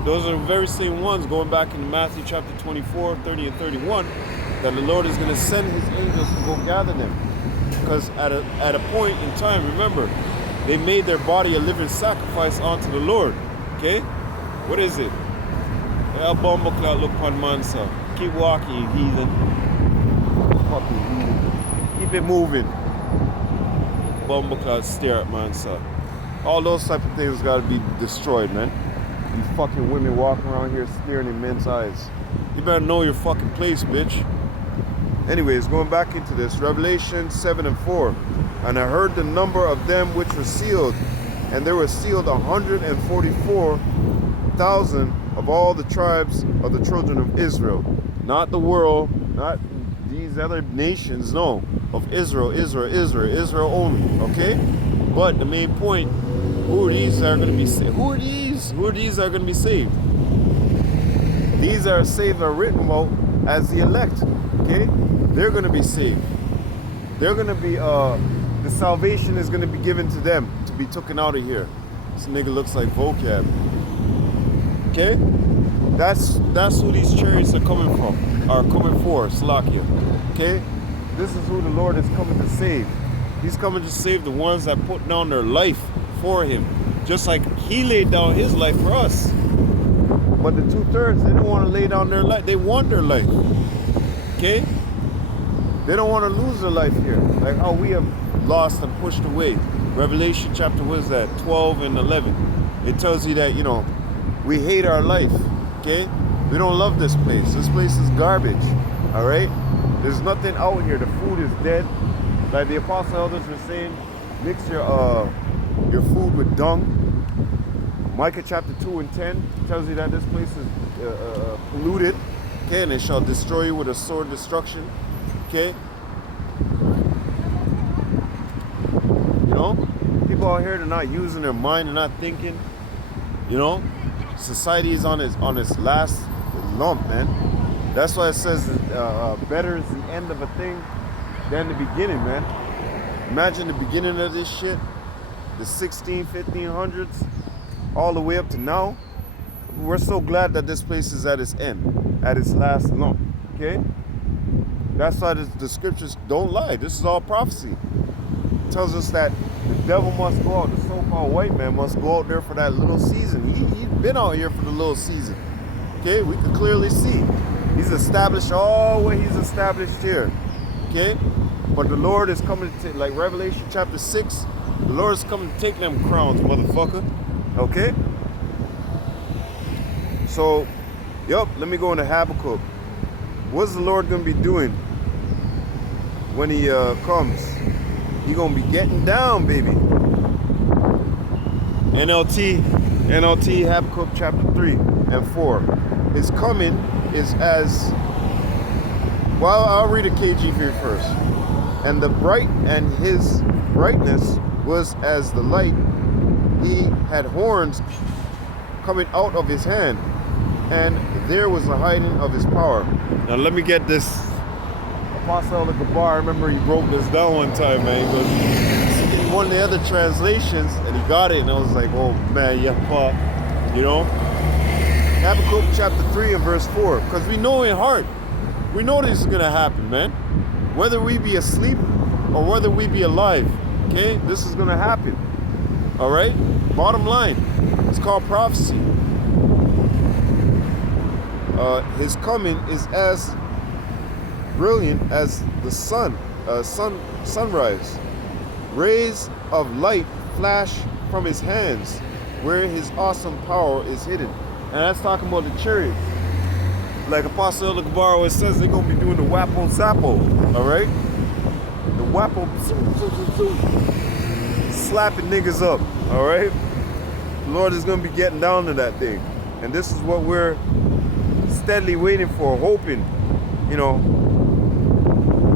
Those are the very same ones going back in Matthew chapter 24, 30 and 31 that the Lord is going to send his angels to go gather them. Because at a point in time, remember, they made their body a living sacrifice unto the Lord. Okay? What is it? El bombo cloud look upon mansa. Keep walking, you heathen. Fucking heathen. Keep it moving. Bombo cloud stare at mansa. All those type of things gotta be destroyed, man. You fucking women walking around here staring in men's eyes. You better know your fucking place, bitch. Anyways, going back into this, Revelation 7 and 4. And I heard the number of them which were sealed, and there were sealed 144,000 of all the tribes of the children of Israel. Not the world, not these other nations, no. Of Israel only, okay? But the main point, who are these that are going to be saved? Who are these that are going to be saved? These are saved are written about as the elect, okay? They're going to be saved. They're going to be, the salvation is going to be given to them to be taken out of here. This nigga looks like vocab. Okay? That's who these chariots are coming for, Salakia. Okay? This is who the Lord is coming to save. He's coming to save the ones that put down their life for him. Just like he laid down his life for us. But the 2/3, they don't want to lay down their life. They want their life. Okay? They don't want to lose their life here. Like how we have lost and pushed away. Revelation chapter, what is that? 12 and 11. It tells you that, we hate our life. Okay? We don't love this place. This place is garbage. Alright? There's nothing out here. The food is dead. Like the apostle elders were saying, mix your food with dung. Micah chapter 2 and 10 tells you that this place is polluted. Okay? And it shall destroy you with a sword of destruction. Okay? People out here, they're not using their mind, they're not thinking. Society is on its last lump, man. That's why it says better is the end of a thing than the beginning, man. Imagine the beginning of this shit. the 1500s, all the way up to now. We're so glad that this place is at its end, at its last lump. Okay? That's why the scriptures don't lie. This is all prophecy. It tells us that the devil must go out, the so-called white man must go out there for that little season. He's been out here for the little season. Okay? We can clearly see. He's established all what he's established here. Okay? But the Lord is coming to take, like Revelation chapter 6, the Lord is coming to take them crowns, motherfucker. Okay? So, let me go into Habakkuk. What's the Lord going to be doing when he comes? He going to be getting down, baby. NLT, Habakkuk chapter 3 and 4. His coming is as, well, I'll read a KJV first. And his brightness was as the light. He had horns coming out of his hand, and there was the hiding of his power. Now let me get this. Apostle Gabar, I remember he broke this down one time, man. He goes, in one of the other translations, and he got it, and I was like, oh man, yeah, fuck. You know? Habakkuk chapter 3 and verse 4. Because we know in heart, we know this is going to happen, man. Whether we be asleep or whether we be alive, okay? This is going to happen. All right? Bottom line, it's called prophecy. His coming is as brilliant as the sunrise. Rays of light flash from his hands, where his awesome power is hidden. And that's talking about the chariots. Like Apostle Gabar always says, they're going to be doing the wappo zappo, all right? The wappo, slapping niggas up, all right? The Lord is going to be getting down to that thing. And this is what we're steadily waiting for, hoping,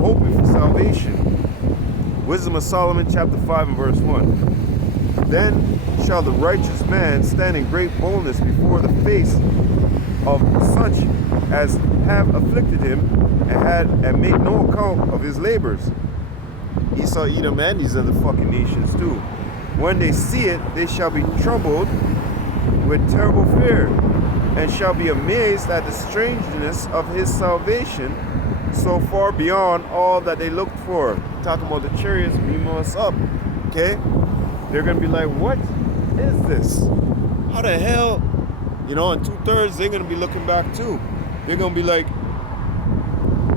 hoping for salvation. Wisdom of Solomon chapter 5 and verse 1. Then shall the righteous man stand in great boldness before the face of such as have afflicted him and made no account of his labors. Esau, Edom, and these other fucking nations too. When they see it, they shall be troubled with terrible fear, and shall be amazed at the strangeness of his salvation, so far beyond all that they looked for. Talking about the chariots beam us up, okay? They're gonna be like, what is this? How the hell? And 2/3, they're gonna be looking back too. They're gonna be like,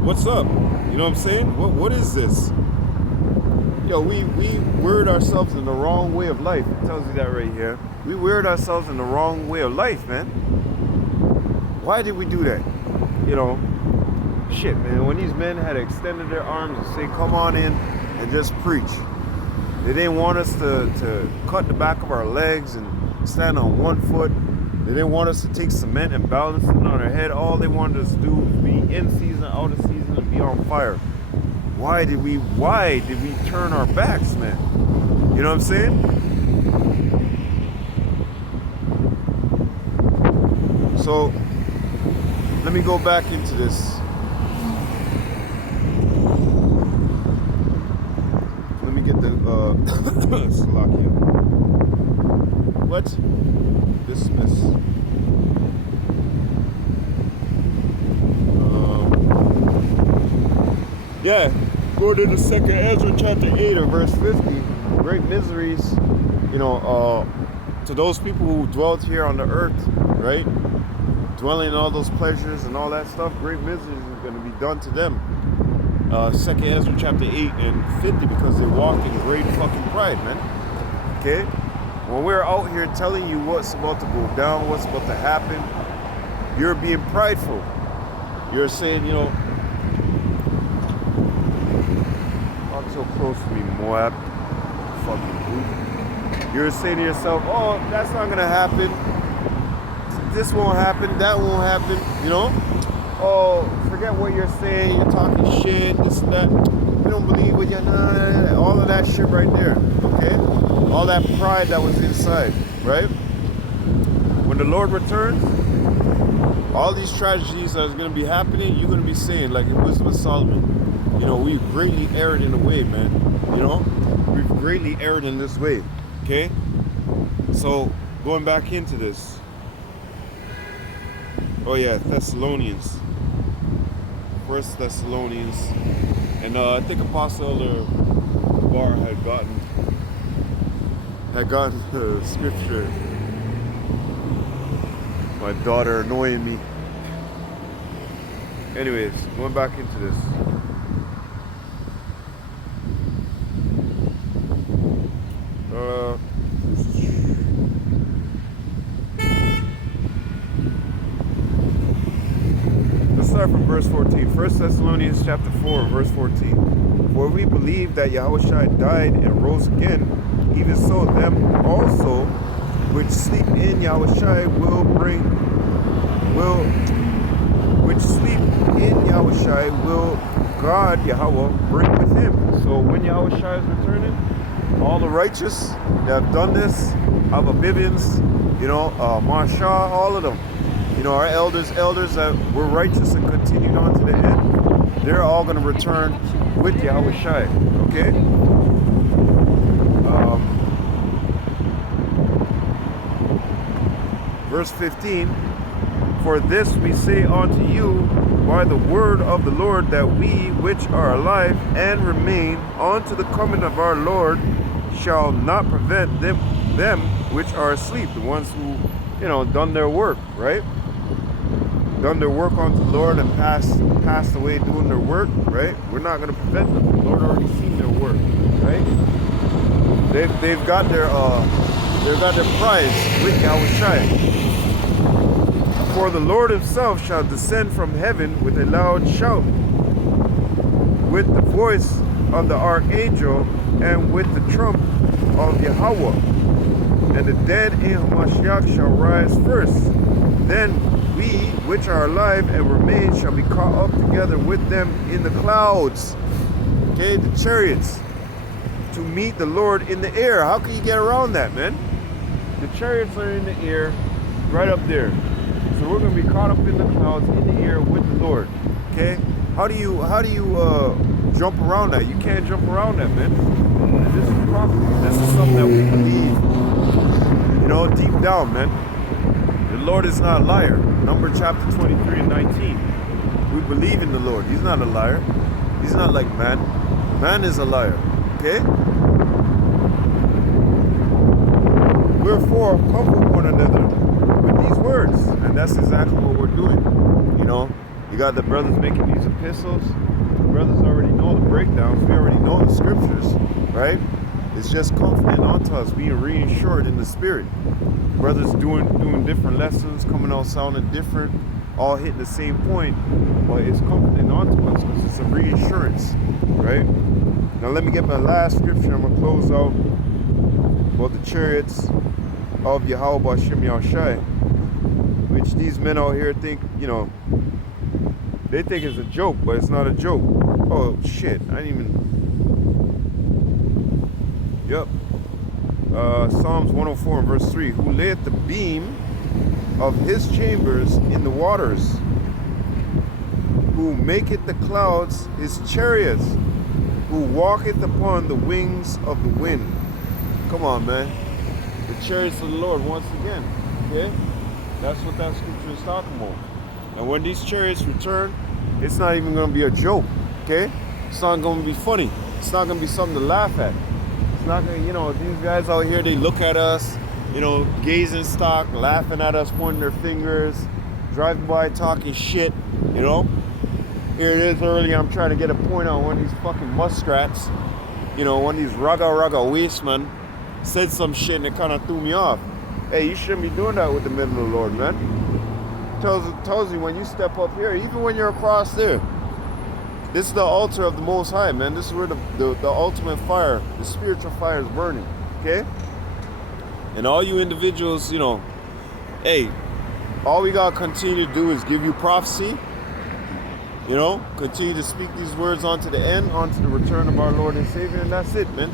what's up? You know what I'm saying? What is this? We weird ourselves in the wrong way of life. It tells you that right here. We weird ourselves in the wrong way of life, man. Why did we do that? Shit, man. When these men had extended their arms and say, come on in and just preach. They didn't want us to cut the back of our legs and stand on one foot. They didn't want us to take cement and balance it on our head. All they wanted us to do was be in season, out of season, and be on fire. Why did we turn our backs, man? You know what I'm saying? So, let me go back into this. Let me get the, Slovakia. What? Dismiss. Go to the second Ezra chapter 8 and verse 50. Great miseries, to those people who dwelt here on the earth, right? Dwelling in all those pleasures and all that stuff, great miseries is going to be done to them. Second Ezra chapter 8 and 50, because they walked in great fucking pride, man. Okay? When we're out here telling you what's about to go down, what's about to happen, you're being prideful. You're saying, not so close to me, Moab. Fucking brute. You're saying to yourself, oh, that's not gonna happen. This won't happen, that won't happen, Oh, forget what you're saying, you're talking shit, this and that. You don't believe what you're all of that shit right there, okay? All that pride that was inside, right? When the Lord returns, all these tragedies that is going to be happening, you're going to be saying, like in Wisdom of Solomon, we've greatly erred in the way, man. We've greatly erred in this way. Okay? So, going back into this. Oh yeah, Thessalonians. First Thessalonians. And I think Apostle Elder Bar had gotten the scripture. My daughter annoying me. Anyways, going back into this. Let's start from verse 14. 1 Thessalonians chapter 4, verse 14. For we believe that Yahushua died and rose again, even so them also which sleep in Yahushua will God Yahweh bring with him. So when Yahushua is returning, all the righteous that have done this, Abba Bibbins, Marsha, all of them, our elders that were righteous and continued on to the end, they're all going to return with Yahushua. Okay? Verse 15, for this we say unto you by the word of the Lord, that we which are alive and remain unto the coming of our Lord shall not prevent them which are asleep, the ones who, done their work, right? Done their work unto the Lord and passed away doing their work, right? We're not going to prevent them. The Lord already seen their work, right? They've got their prize with Yahushua. For the Lord himself shall descend from heaven with a loud shout, with the voice of the archangel, and with the trump of Yahweh. And the dead in Hamashiach shall rise first. Then we which are alive and remain shall be caught up together with them in the clouds. Okay, the chariots, to meet the Lord in the air. How can you get around that, man? The chariots are in the air, right up there. So we're going to be caught up in the clouds, in the air with the Lord. Okay? How do you jump around that? You can't jump around that, man. And this is prophecy. This is something that we believe, deep down, man. The Lord is not a liar. Number chapter 23 and 19. We believe in the Lord. He's not a liar. He's not like man. Man is a liar. Okay? Wherefore, comfort one another with these words. And that's exactly what we're doing. You got the brothers making these epistles. The brothers already know the breakdowns. We already know the scriptures, right? It's just comforting unto us, being reassured in the spirit. Brothers doing different lessons, coming out sounding different, all hitting the same point. But it's comforting unto us because it's a reassurance, right? Now let me get my last scripture. I'm going to close out about the chariots of Yahweh Bashim Yahushai, which these men out here think, they think it's a joke, but it's not a joke. Oh shit, I didn't even. Yep. Psalms 104 verse 3, who layeth the beam of his chambers in the waters, who maketh the clouds his chariots, who walketh upon the wings of the wind. Come on, man. The chariots of the Lord once again. Okay? That's what that scripture is talking about. And when these chariots return, it's not even going to be a joke. Okay? It's not going to be funny. It's not going to be something to laugh at. It's not going to, these guys out here, they look at us, gazing stock, laughing at us, pointing their fingers, driving by, talking shit, Here it is early, I'm trying to get a point on one of these fucking muskrats. One of these raga wastemen said some shit and it kind of threw me off. Hey, you shouldn't be doing that with the men of the Lord, man. Tells you when you step up here, even when you're across there. This is the altar of the Most High, man. This is where the ultimate fire, the spiritual fire is burning, okay? And all you individuals, hey, all we got to continue to do is give you prophecy, continue to speak these words onto the end, onto the return of our Lord and Savior, and that's it, man.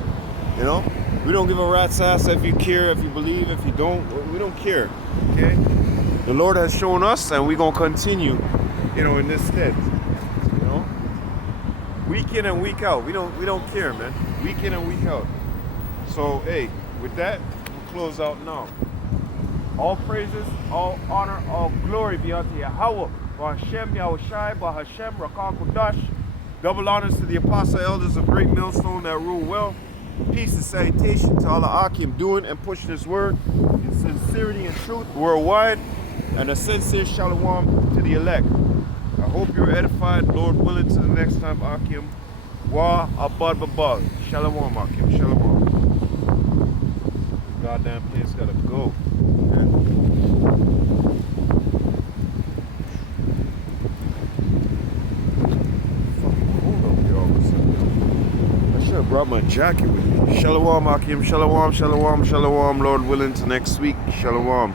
We don't give a rat's ass if you care, if you believe, if you don't. We don't care, okay? The Lord has shown us, and we're going to continue, in this stead, Week in and week out. We don't care, man. Week in and week out. So, hey, With that, we'll close out now. All praises, all honor, all glory be unto Yahweh, Hashem, Yahushai, Hashem, Rakah Kodash. Double honors to the apostle elders of Great Millstone that rule well. Peace and salutation to all the Akim doing and pushing his word in sincerity and truth worldwide. And a sincere shalom to the elect. I hope you're edified, Lord willing, to the next time, Akim. Wa abad babal. Shalom, Akim. Shalom. Goddamn place gotta go. Fucking cold up here all of a sudden. I should have brought my jacket with me. Shalom, Akim. Shalom, shalom, shalom. Lord willing, to next week. Shalom.